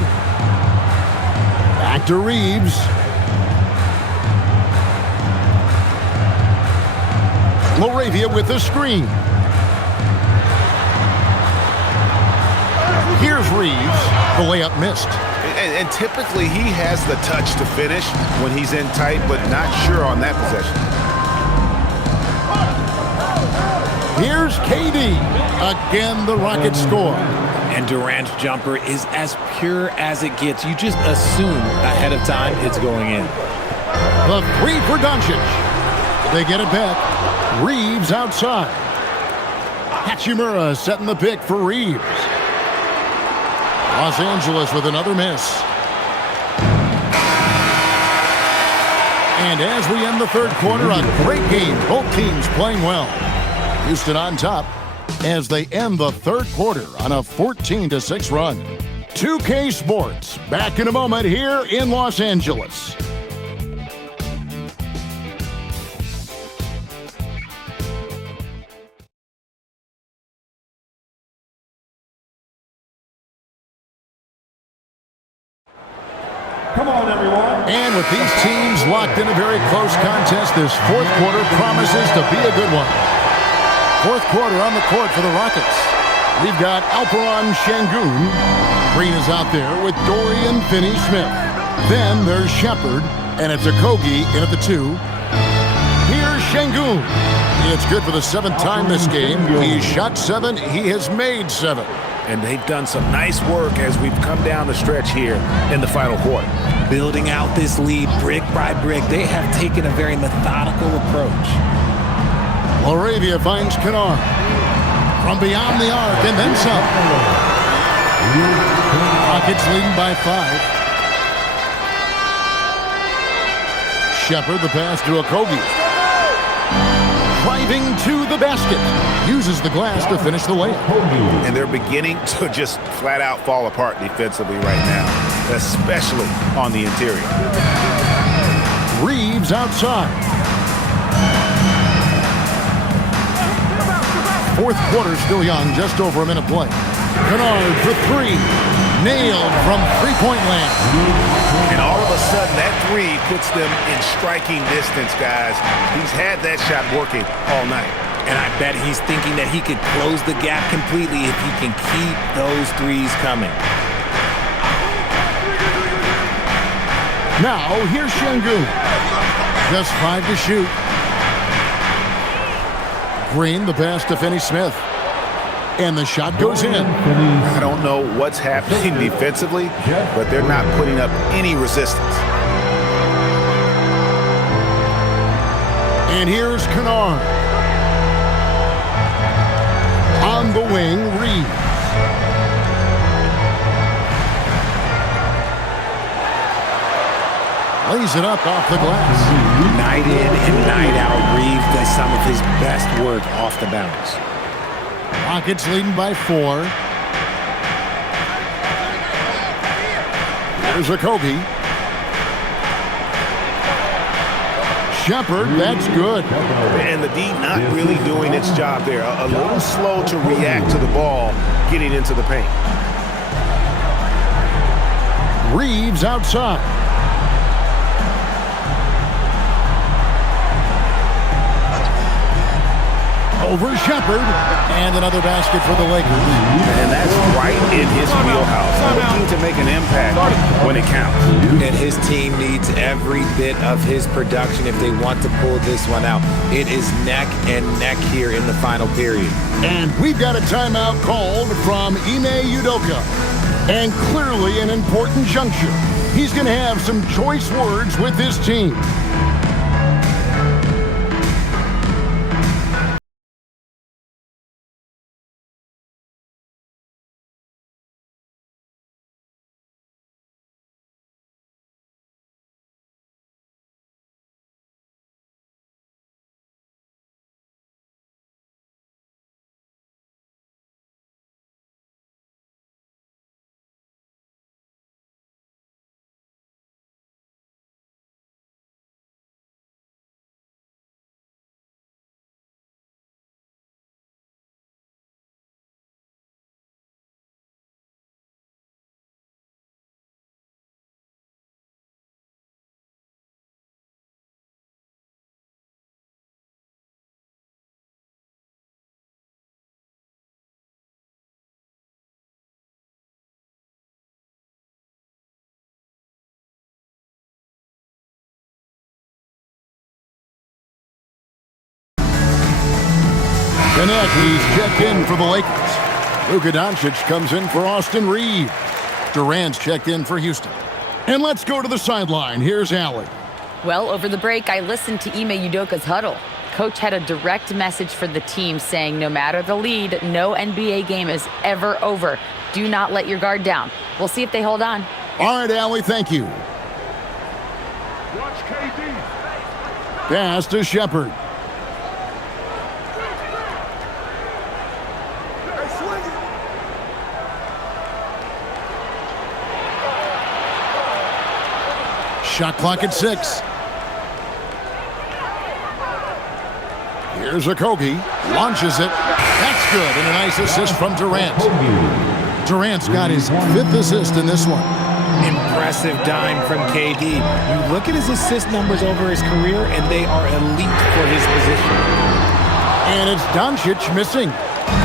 Back to Reeves. Laravia with the screen. Here's Reeves. The layup missed. And typically he has the touch to finish when he's in tight, but not sure on that possession. Here's KD. Again, the Rockets score. And Durant's jumper is as pure as it gets. You just assume ahead of time it's going in. The three for Doncic. They get it back. Reeves outside. Hachimura setting the pick for Reeves. Los Angeles with another miss. And as we end the third quarter, a great game. Both teams playing well. Houston on top as they end the third quarter on a 14-6 run. 2K Sports back in a moment here in Los Angeles. Come on, everyone. And with these teams locked in a very close contest, this fourth quarter promises to be a good one. Fourth quarter on the court for the Rockets. We've got Alperon Şengün. Green is out there with Dorian Finney-Smith. Then there's Shepard, and it's Okogie in at the 2. Here's Şengün. It's good for the 7th time this game. He shot 7. He has made 7. And they've done some nice work as we've come down the stretch here in the final quarter. Building out this lead brick by brick, they have taken a very methodical approach. Laravia finds Kennard. From beyond the arc and then some. Rockets leading by 5. Shepard the pass to Okogie. Driving to the basket. Uses the glass to finish the layup. And they're beginning to just flat out fall apart defensively right now, especially on the interior. Reeves outside. Fourth quarter still young, just over a minute play. Kennard for 3. Nailed from three-point land. And all of a sudden, that 3 puts them in striking distance, guys. He's had that shot working all night. And I bet he's thinking that he could close the gap completely if he can keep those 3s coming. Now, here's Şengün. Just 5 to shoot. Green, the pass to Finney-Smith. And the shot goes in. I don't know what's happening defensively, but they're not putting up any resistance. And here's Kennard. On the wing, Reeves. Lays it up off the glass. Night in and night out, Reeves does some of his best work off the bounce. Rockets leading by 4. There's Okogie. Shepard, that's good. And the D not really doing its job there. A little slow to react to the ball getting into the paint. Reeves outside. Over Shepard, and another basket for the Lakers. And that's right in his wheelhouse, looking to make an impact when it counts. And his team needs every bit of his production if they want to pull this one out. It is neck and neck here in the final period. And we've got a timeout called from Ime Udoka. And clearly an important juncture. He's going to have some choice words with his team. Connect, he's checked in for the Lakers. Luka Doncic comes in for Austin Reeves. Durant's checked in for Houston. And let's go to the sideline. Here's Allie. Well, over the break, I listened to Ime Udoka's huddle. Coach had a direct message for the team saying no matter the lead, no NBA game is ever over. Do not let your guard down. We'll see if they hold on. All right, Allie, thank you. Watch KD. Pass to Shepard. Shot clock at 6. Here's Okogie. Launches it. That's good. And a nice assist from Durant. Durant's got his 5th assist in this one. Impressive dime from KD. You look at his assist numbers over his career, and they are elite for his position. And it's Doncic missing.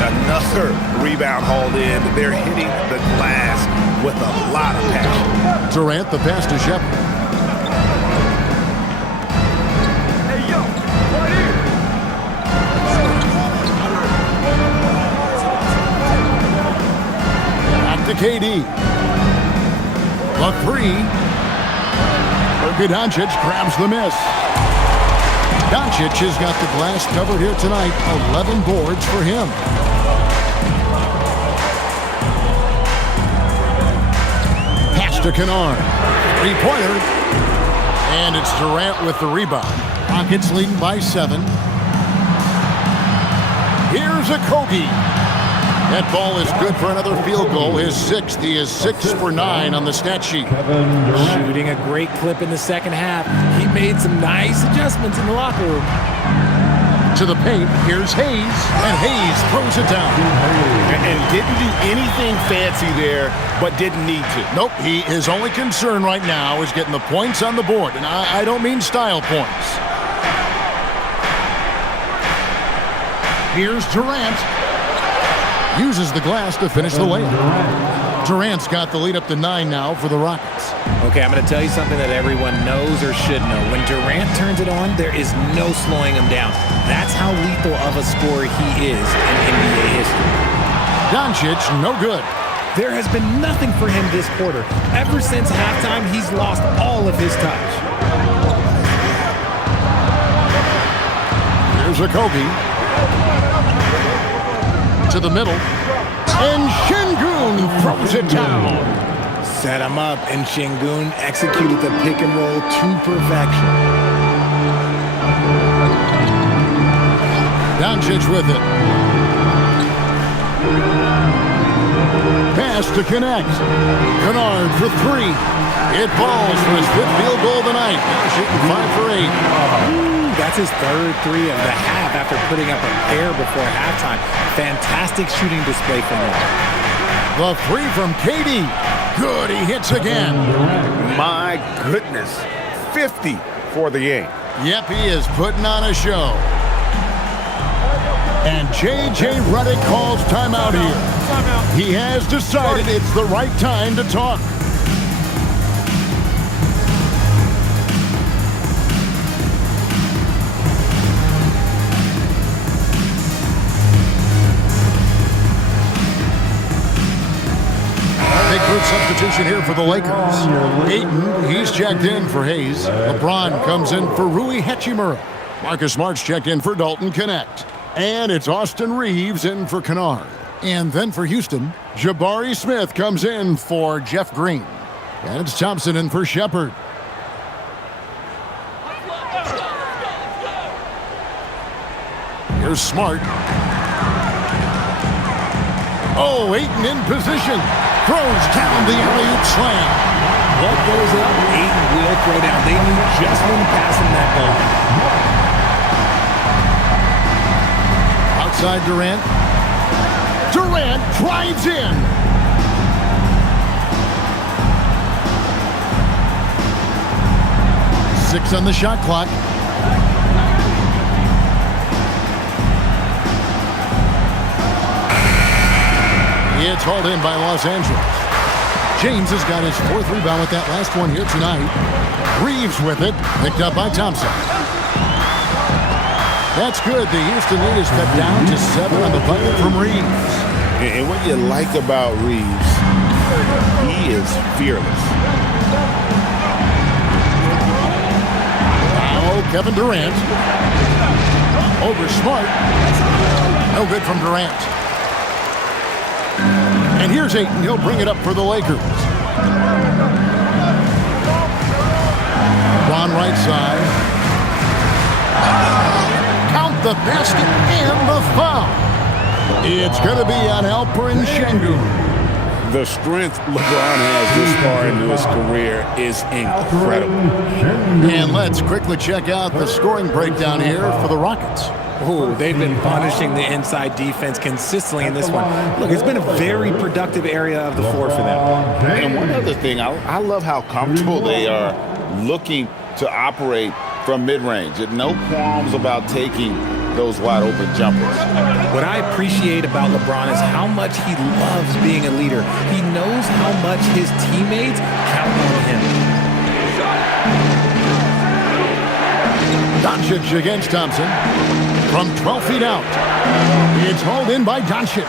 Another rebound hauled in. They're hitting the glass with a lot of passion. Durant, the pass to Shepard. To KD. The 3. Luka Doncic grabs the miss. Doncic has got the glass covered here tonight. 11 boards for him. Pass to Kennard. 3-pointer. And it's Durant with the rebound. Rockets leading by 7. Here's Okogie. That ball is good for another field goal. His 6th. He is 6 for 9 on the stat sheet. Shooting a great clip in the second half. He made some nice adjustments in the locker room. To the paint, here's Hayes, and Hayes throws it down. And didn't do anything fancy there, but didn't need to. Nope, his only concern right now is getting the points on the board, and I don't mean style points. Here's Durant. Uses the glass to finish the layup. Durant's got the lead up to 9 now for the Rockets. Okay, I'm going to tell you something that everyone knows or should know. When Durant turns it on, there is no slowing him down. That's how lethal of a scorer he is in NBA history. Doncic, no good. There has been nothing for him this quarter. Ever since halftime, he's lost all of his touch. Here's Okogie. To the middle, and Şengün throws it down. Set him up, and Şengün executed the pick and roll to perfection. Doncic with it. Pass to Connect. Kennard for 3. It falls for his 5th field goal of the night. Now shooting 5 for 8. That's his 3rd 3 of the half after putting up a pair before halftime. Fantastic shooting display from him. The 3 from KD. Good, he hits again. My goodness. 50 for the game. Yep, he is putting on a show. And J.J. Redick calls timeout here. He has decided it's the right time to talk. Substitution here for the Lakers. Ayton, he's checked in for Hayes. LeBron comes in for Rui Hachimura. Marcus Smart's checked in for Dalton Connect. And it's Austin Reeves in for Kennard. And then for Houston, Jabari Smith comes in for Jeff Green. And it's Thompson in for Shepard. Here's Smart. Oh, Ayton in position. Throws down the alley-oop slam. What goes up, Ayton will throw down. They knew just when to pass him that ball. Outside Durant. Durant drives in. Six on the shot clock. It's hauled in by Los Angeles. James has got his 4th rebound with that last one here tonight. Reeves with it, picked up by Thompson. That's good. The Houston lead is cut down to 7 on the bucket from Reeves. And what you like about Reeves, he is fearless. Now Kevin Durant. Over Smart. No good from Durant. And here's Ayton. He'll bring it up for the Lakers. LeBron right side. Count the basket and the foul. It's going to be on Alperen Şengün. The strength LeBron has this far into his career is incredible. And let's quickly check out the scoring breakdown here for the Rockets. Oh, they've been punishing the inside defense consistently in this one. Look, it's been a very productive area of the floor for them. And one other thing, I love how comfortable they are looking to operate from mid-range. And no qualms about taking those wide-open jumpers. What I appreciate about LeBron is how much he loves being a leader. He knows how much his teammates count on him. Doncic against Thompson. From 12 feet out. It's hauled in by Doncic.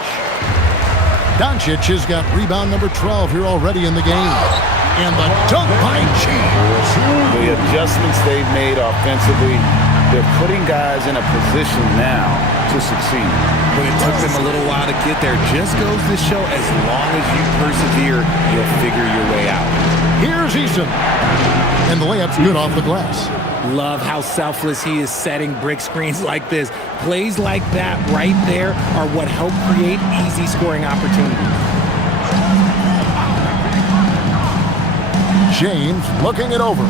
Doncic has got rebound number 12 here already in the game. And the dunk by James. The adjustments they've made offensively, they're putting guys in a position now to succeed. But it took them a little while to get there. Just goes to show as long as you persevere, you'll figure your way out. Here's Eason. And the layup's good off the glass. Love how selfless he is setting brick screens like this. Plays like that right there are what help create easy scoring opportunities. James looking it over.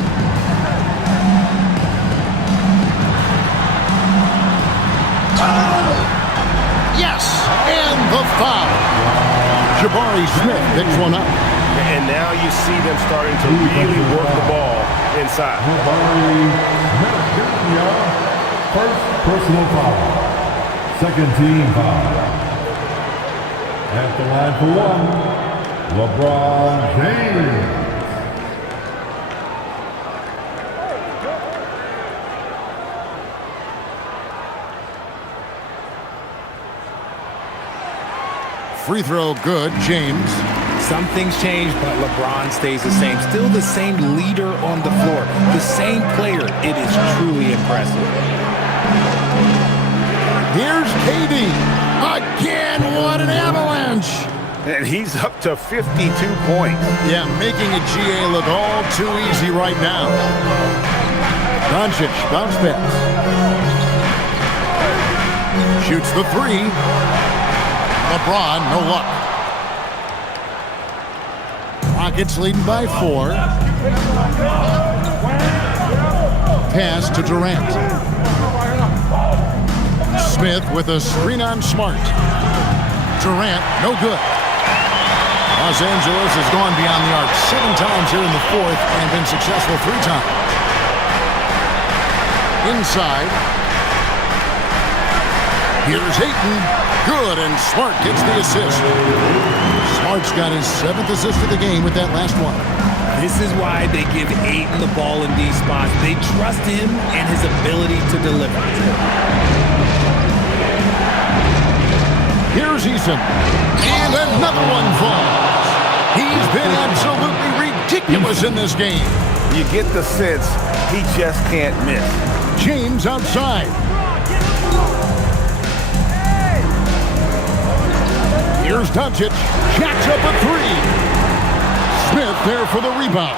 Yes, and the foul. Jabari Smith picks one up. And now you see them starting to really work the ball inside. First personal foul. Second team foul. At the line for one, LeBron James. Free throw good, James. Some things change, but LeBron stays the same. Still the same leader on the floor. The same player. It is truly impressive. Here's KD. Again, what an avalanche. And he's up to 52 points. Yeah, making a GA look all too easy right now. Doncic, bounce pass. Shoots the three. LeBron, no luck. Rockets leading by 4. Pass to Durant. Smith with a screen on Smart. Durant, no good. Los Angeles has gone beyond the arc 7 times here in the 4th and been successful 3 times. Inside. Here's Ayton. Good, and Smart gets the assist. Smart's got his 7th assist of the game with that last one. This is why they give Ayton the ball in these spots. They trust him and his ability to deliver. Here's Eason. And another one falls. He's been absolutely ridiculous in this game. You get the sense he just can't miss. James outside. Here's Doncic. Jacks up a 3. Smith there for the rebound.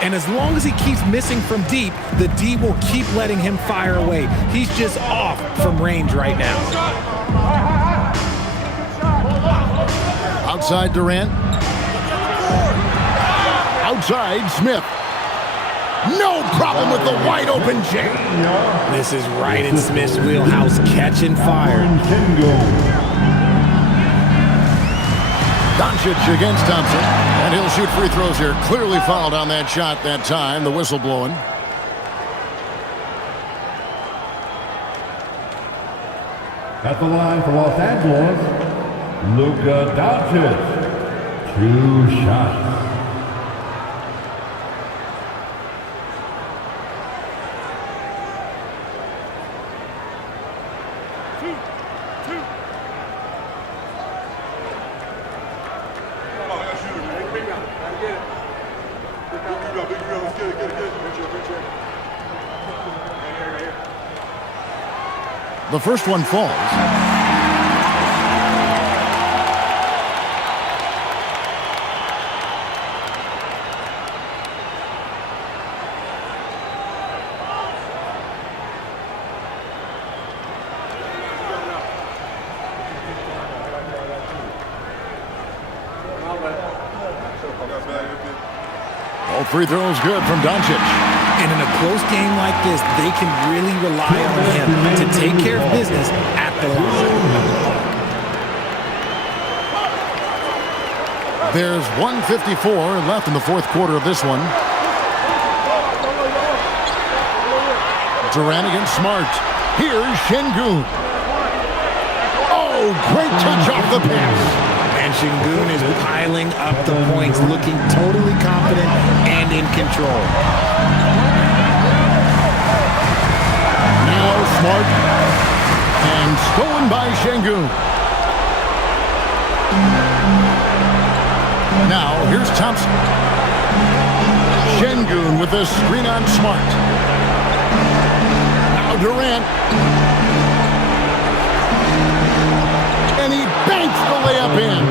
And as long as he keeps missing from deep, the D will keep letting him fire away. He's just off from range right now. Outside Durant. Outside Smith. No problem with the wide open James. This is right in Smith's wheelhouse, catching fire. Doncic against Thompson, and he'll shoot free throws here. Clearly fouled on that shot that time. The whistle blowing. At the line for Los Angeles, Luka Doncic. 2 shots. The first one falls. All free throws good from Doncic. And in a close game like this, they can really rely on him to take care of business at the line. There's 1:54 left in the fourth quarter of this one. Durant against Smart. Here's Şengün. Oh, great touch off the pass. And Şengün is piling up the points, looking totally confident and in control. Now Smart. And stolen by Şengün. Now here's Thompson. Şengün with a screen on Smart. Now Durant. And he banks the layup in.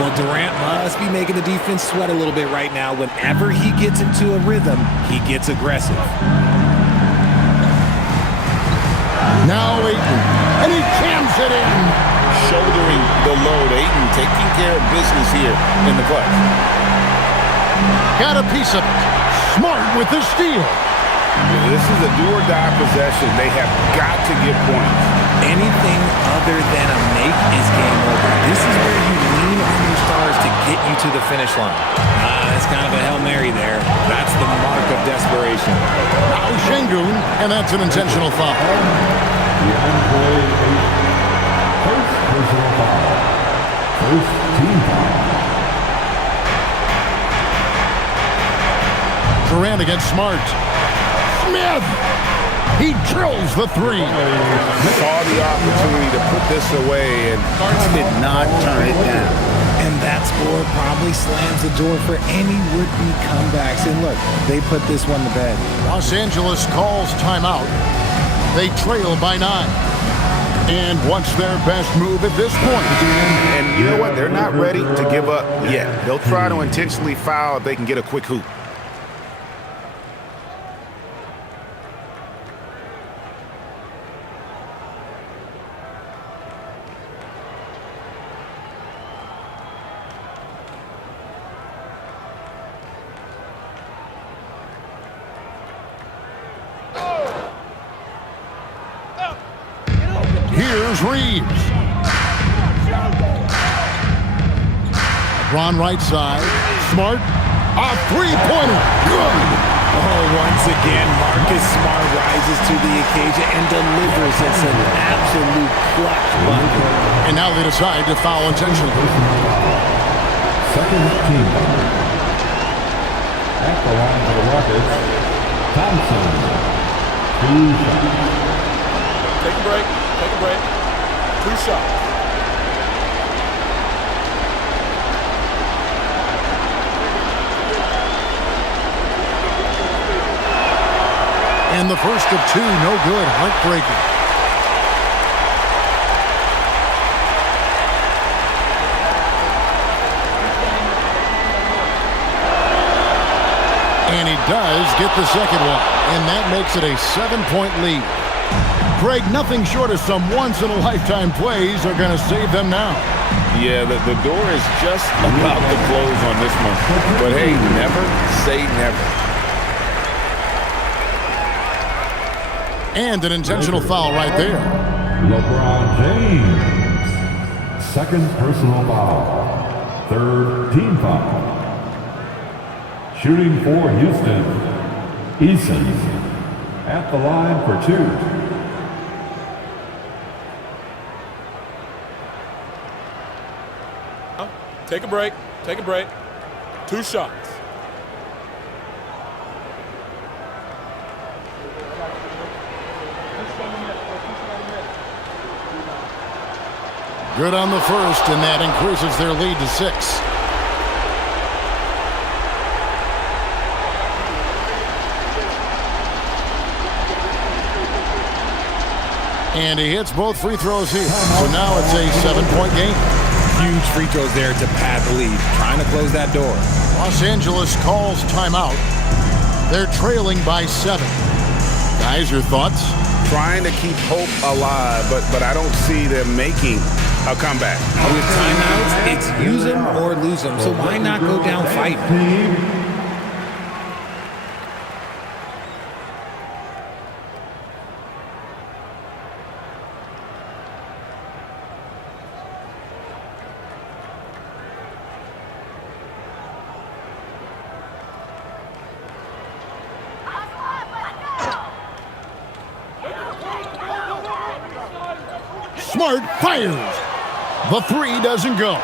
Well, Durant must be making the defense sweat a little bit right now. Whenever he gets into a rhythm, he gets aggressive. Now Ayton. And he jams it in. Shouldering the load. Ayton taking care of business here in the clutch. Got a piece of it. Smart with the steal. This is a do-or-die possession. They have got to get points. Anything other than a make is game over. This is where you lean on your stars to get you to the finish line. That's kind of a Hail Mary there. That's the mark of desperation. Now Şengün, and that's an intentional foul. First personal foul. First team foul. Durant against Smart. Smith! He drills the three. Saw the opportunity to put this away and did not turn it down. And that score probably slams the door for any would-be comebacks. And look, they put this one to bed. Los Angeles calls timeout. They trail by 9. And what's their best move at this point? And you know what? They're not ready to give up yet. They'll try to intentionally foul if they can get a quick hoop. Here's Reeves. LeBron right side. Smart. A three-pointer. Good. Oh, once again, Marcus Smart rises to the occasion and delivers. It's an absolute clutch bucket. And now they decide to foul intentionally. Second team foul. At the line for the Rockets, Thompson. 2 shots. Take a break. Take a break. 2 shots. And the first of 2, no good. Heartbreaking. And he does get the second one. And that makes it a 7-point lead. Greg, nothing short of some once-in-a-lifetime plays are going to save them now. Yeah, the door is just about to close on this one. But hey, never say never. And an intentional foul right there. LeBron James. Second personal foul. Third team foul. Shooting for Houston, Eason. At the line for 2. Take a break. Take a break. 2 shots. Good on the first, and that increases their lead to 6. And he hits both free throws here. So now it's a 7-point game. Huge free throws there to pad the lead. Trying to close that door. Los Angeles calls timeout. They're trailing by 7. Guys, your thoughts? Trying to keep hope alive, but I don't see them making a comeback. With timeouts, it's use them or lose them. So why not go down fighting? Smart fires. The 3 doesn't go.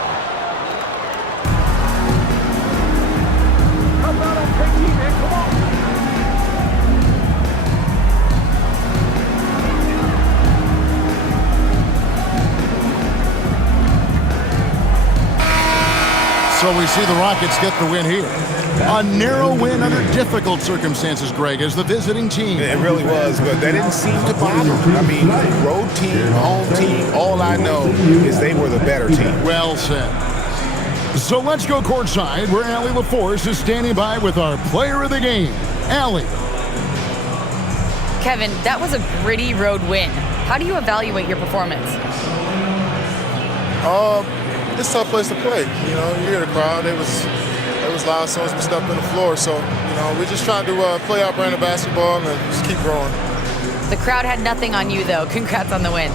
So we see the Rockets get the win here. A narrow win under difficult circumstances, Greg, as the visiting team. It really was, but that didn't seem to bother them. I mean, road team, home team, all I know is they were the better team. Well said. So let's go courtside, where Allie LaForce is standing by with our player of the game. Allie. Kevin, that was a gritty road win. How do you evaluate your performance? It's a tough place to play. You know, you hear the crowd. It was loud as soon as we stepped on the floor. So, you know, we just tried to play our brand of basketball and just keep growing. The crowd had nothing on you, though. Congrats on the win.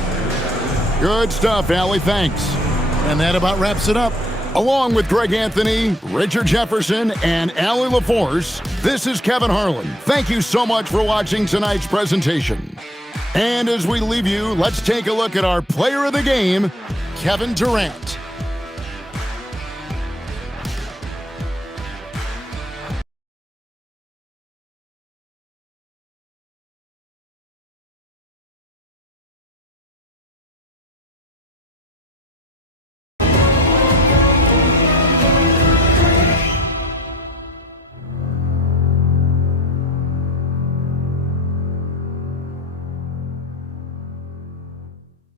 Good stuff, Allie. Thanks. And that about wraps it up. Along with Greg Anthony, Richard Jefferson, and Allie LaForce, this is Kevin Harlan. Thank you so much for watching tonight's presentation. And as we leave you, let's take a look at our player of the game, Kevin Durant.